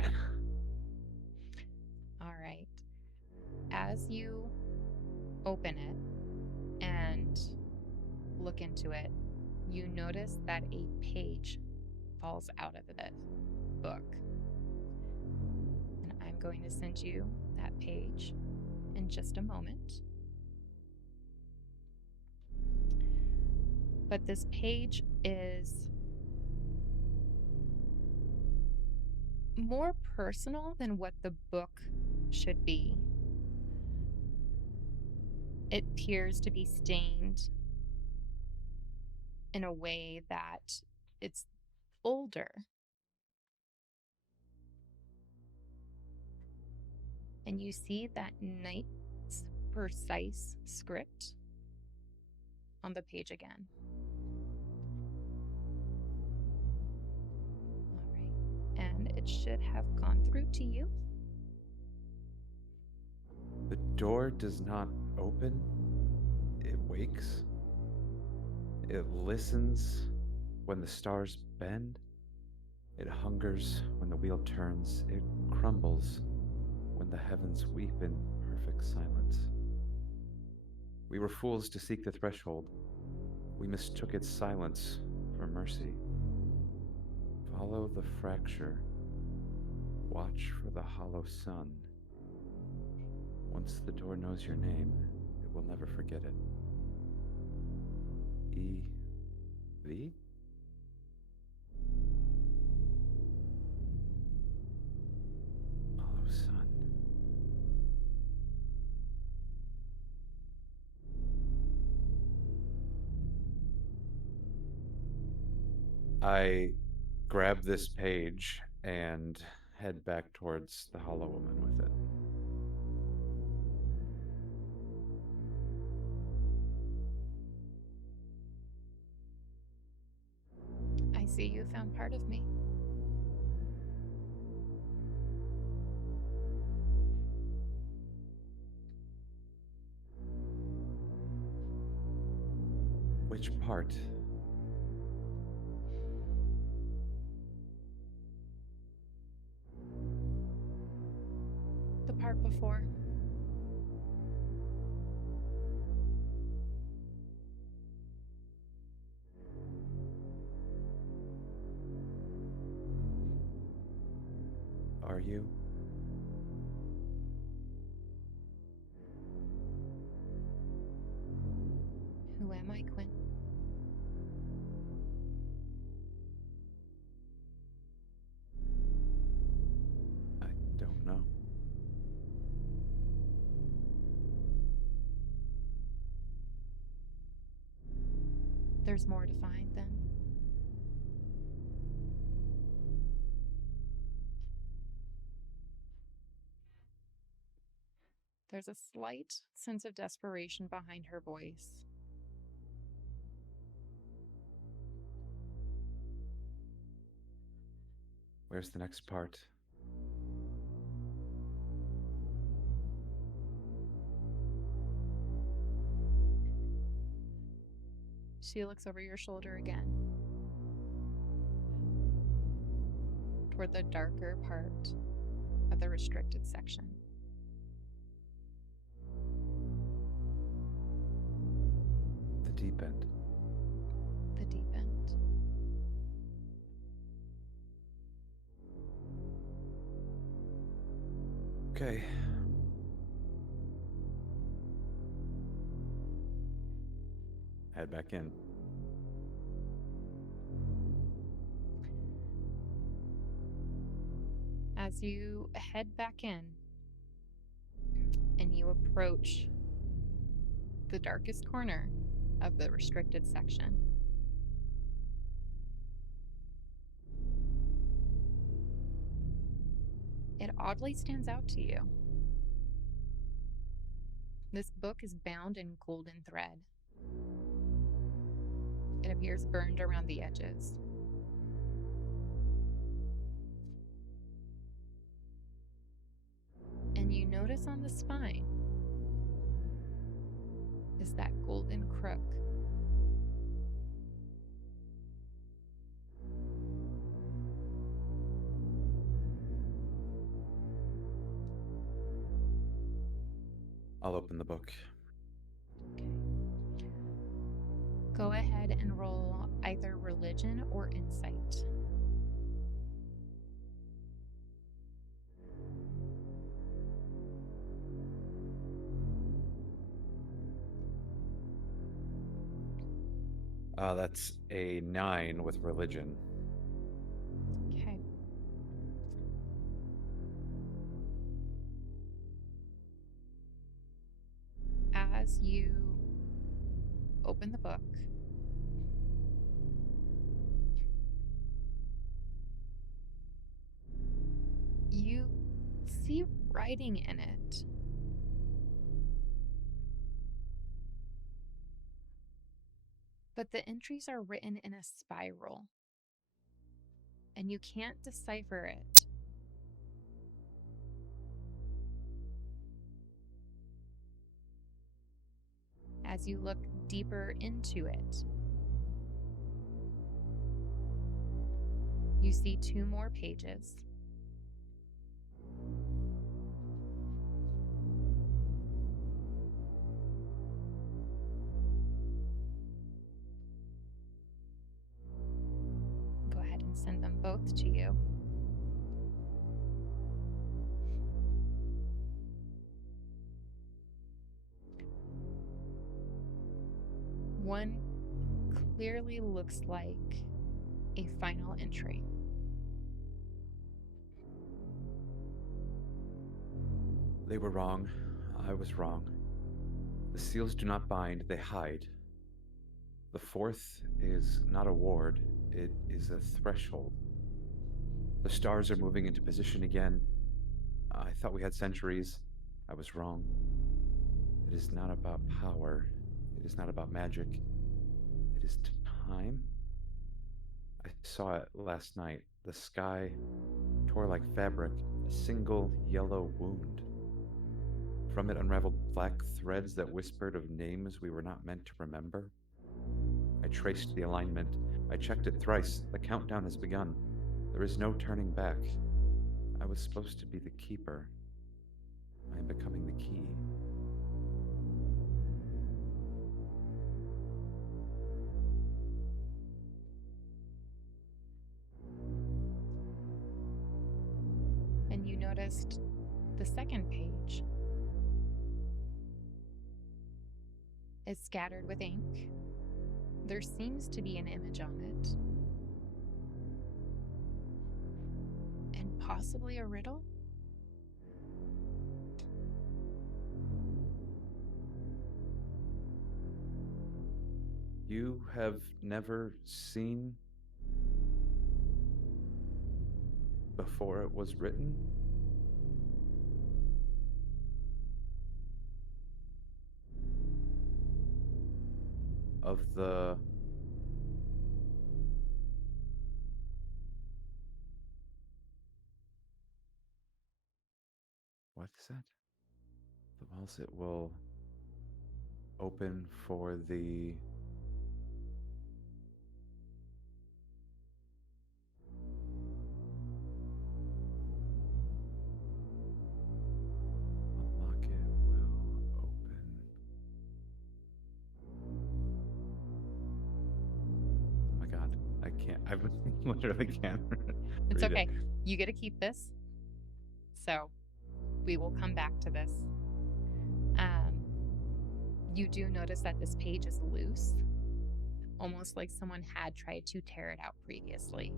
All right. As you open it and look into it, you notice that a page falls out of the book. And I'm going to send you that page in just a moment. But this page is more personal than what the book should be. It appears to be stained in a way that it's older. And you see that knight's precise script on the page again. All right. And it should have gone through to you. The door does not open. It wakes. It listens when the stars bend. It hungers when the wheel turns. It crumbles when the heavens weep in perfect silence. We were fools to seek the threshold. We mistook its silence for mercy. Follow the fracture. Watch for the hollow sun. Once the door knows your name, it will never forget it. E.V.? Hollow sun. I grab this page and head back towards the Hollow Woman with it. I see you found part of me. Which part? The part before. Are you? Who am I, Quinn? I don't know. There's more to find then. There's a slight sense of desperation behind her voice. Where's the next part? She looks over your shoulder again, toward the darker part of the restricted section. The deep end. The deep end. Okay. Head back in. As you head back in and you approach the darkest corner of the restricted section, it oddly stands out to you. This book is bound in golden thread. It appears burned around the edges. And you notice on the spine is that golden crook. I'll open the book. Okay. Go ahead and roll either religion or insight. That's a 9 with religion. Okay. As you open the book, you see writing in it. But the entries are written in a spiral, and you can't decipher it. As you look deeper into it, you see 2 more pages. Go ahead and send them both to you. One clearly looks like a final entry. They were wrong. I was wrong. The seals do not bind, they hide. The 4th is not a ward, it is a threshold. The stars are moving into position again. I thought we had centuries. I was wrong. It is not about power. It is not about magic. It is time. I saw it last night. The sky tore like fabric, a single yellow wound. From it unraveled black threads that whispered of names we were not meant to remember. I traced the alignment. I checked it thrice. The countdown has begun. There is no turning back. I was supposed to be the keeper. I am becoming the key. And you noticed the second page is scattered with ink. There seems to be an image on it. And possibly a riddle? You have never seen before it was written? Of the what is that? The wells it will open for the unlock it will open. Oh my god, I can't. I literally can't It's read it. okay. You get to keep this. So We will come back to this. You do notice that this page is loose, almost like someone had tried to tear it out previously.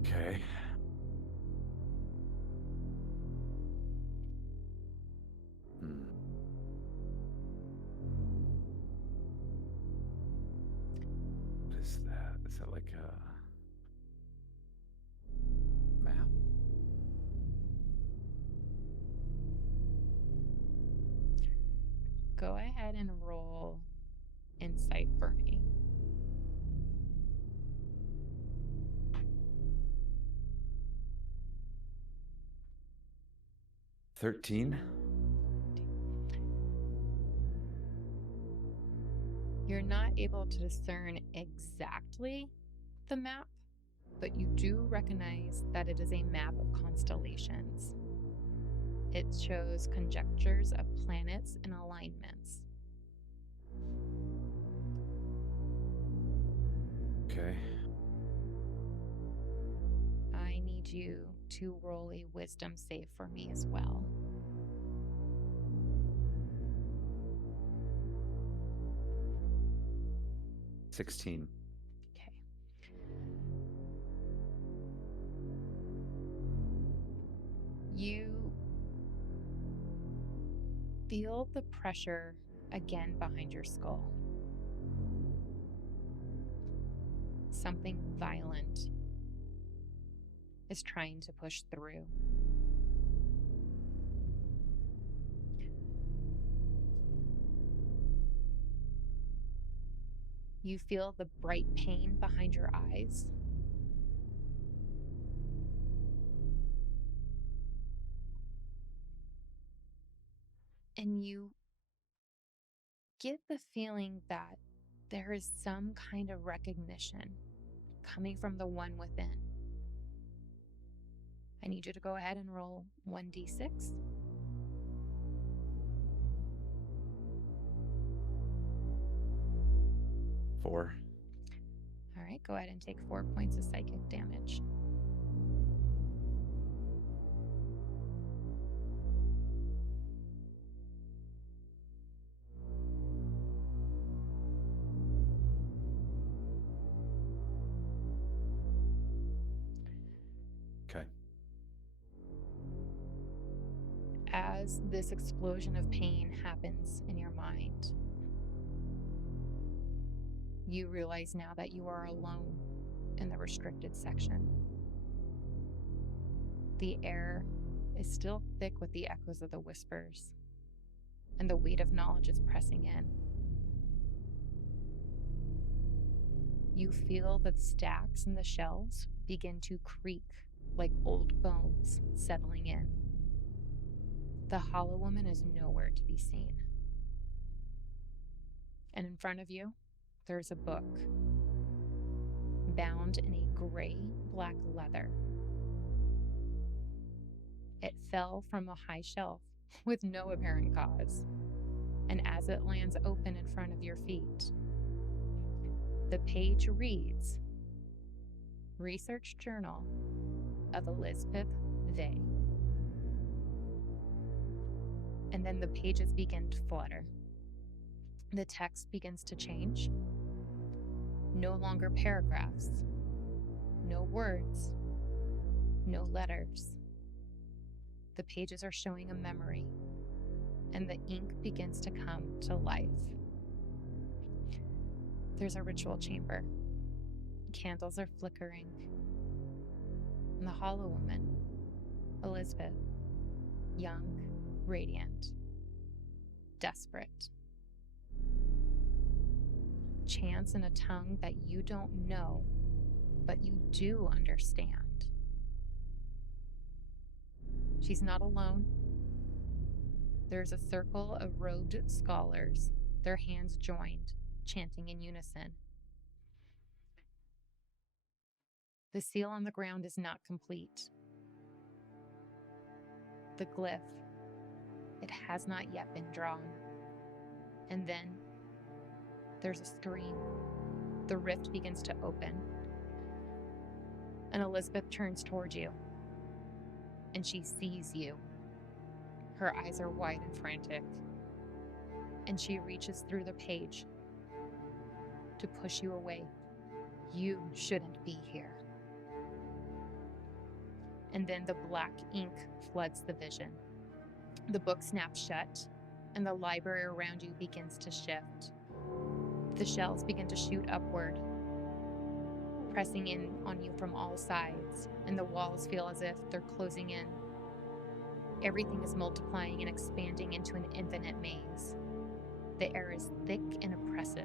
Okay. What is that? Is that like a map? Go ahead and roll insight for me. 13? You're not able to discern exactly the map, but you do recognize that it is a map of constellations. It shows conjectures of planets and alignments. Okay. I need you to roll a wisdom save for me as well. 16. Okay. You feel the pressure again behind your skull. Something violent is trying to push through. You feel the bright pain behind your eyes. And you get the feeling that there is some kind of recognition coming from the one within. I need you to go ahead and roll 1d6. 4. All right, go ahead and take 4 points of psychic damage. Okay. As this explosion of pain happens in your mind, you realize now that you are alone in the restricted section. The air is still thick with the echoes of the whispers, and the weight of knowledge is pressing in. You feel that the stacks and the shelves begin to creak like old bones settling in. The Hallow Woman is nowhere to be seen. And in front of you, there's a book bound in a gray-black leather. It fell from a high shelf with no apparent cause, and as it lands open in front of your feet, the page reads, Research Journal of Elizabeth Vey. And then the pages begin to flutter. The text begins to change. No longer paragraphs, no words, no letters. The pages are showing a memory, and the ink begins to come to life. There's a ritual chamber. Candles are flickering. And the Hallow Woman, Elizabeth, young, radiant, desperate, chants in a tongue that you don't know, but you do understand. She's not alone. There's a circle of robed scholars, their hands joined, chanting in unison. The seal on the ground is not complete. The glyph, it has not yet been drawn. And then there's a scream. The rift begins to open, and Elizabeth turns towards you. and she sees you. Her eyes are wide and frantic, and she reaches through the page to push you away. You shouldn't be here. And then the black ink floods the vision. The book snaps shut, and the library around you begins to shift. The shelves begin to shoot upward, pressing in on you from all sides, and the walls feel as if they're closing in. Everything is multiplying and expanding into an infinite maze. The air is thick and oppressive.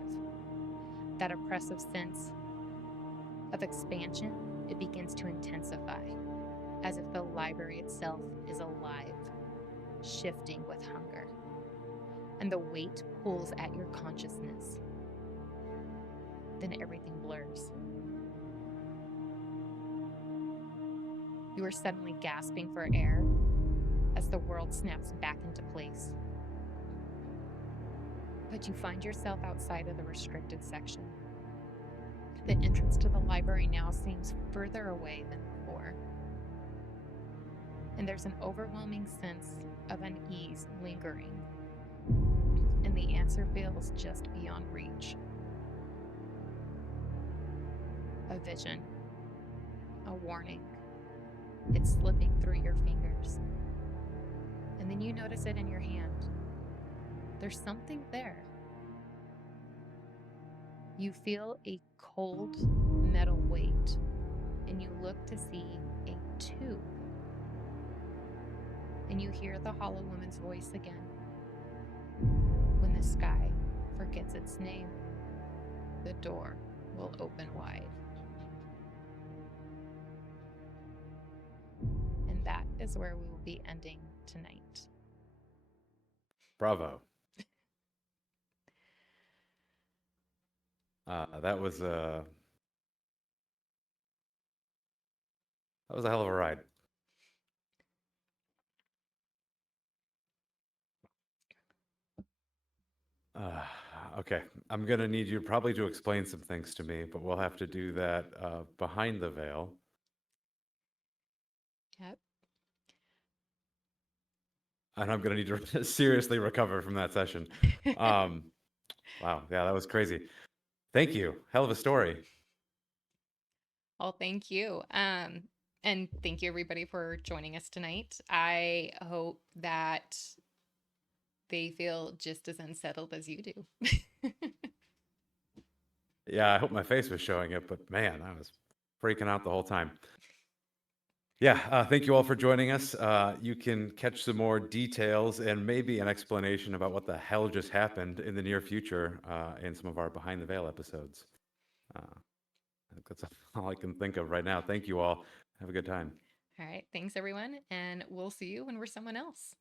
That oppressive sense of expansion, it begins to intensify, as if the library itself is alive, shifting with hunger. And the weight pulls at your consciousness. Then everything blurs. You are suddenly gasping for air as the world snaps back into place. But you find yourself outside of the restricted section. The entrance to the library now seems further away than before. And there's an overwhelming sense of unease lingering. And the answer feels just beyond reach. A vision, a warning. It's slipping through your fingers. And then you notice it in your hand. There's something there. You feel a cold metal weight, and you look to see a tube. And you hear the Hallow Woman's voice again. When the sky forgets its name, the door will open wide. And that is where we will be ending tonight. Bravo. That was a hell of a ride. Uh, okay, I'm gonna need you probably to explain some things to me, but we'll have to do that behind the veil. Yep. And I'm gonna need to seriously recover from that session. Wow, yeah, that was crazy. Thank you. Hell of a story. Well, thank you. And thank you everybody for joining us tonight. I hope that they feel just as unsettled as you do. Yeah, I hope my face was showing it, but man, I was freaking out the whole time. Yeah, thank you all for joining us. You can catch some more details and maybe an explanation about what the hell just happened in the near future in some of our Behind the Veil episodes. Uh, that's all I can think of right now. Thank you all. Have a good time. All right. Thanks, everyone. And we'll see you when we're someone else.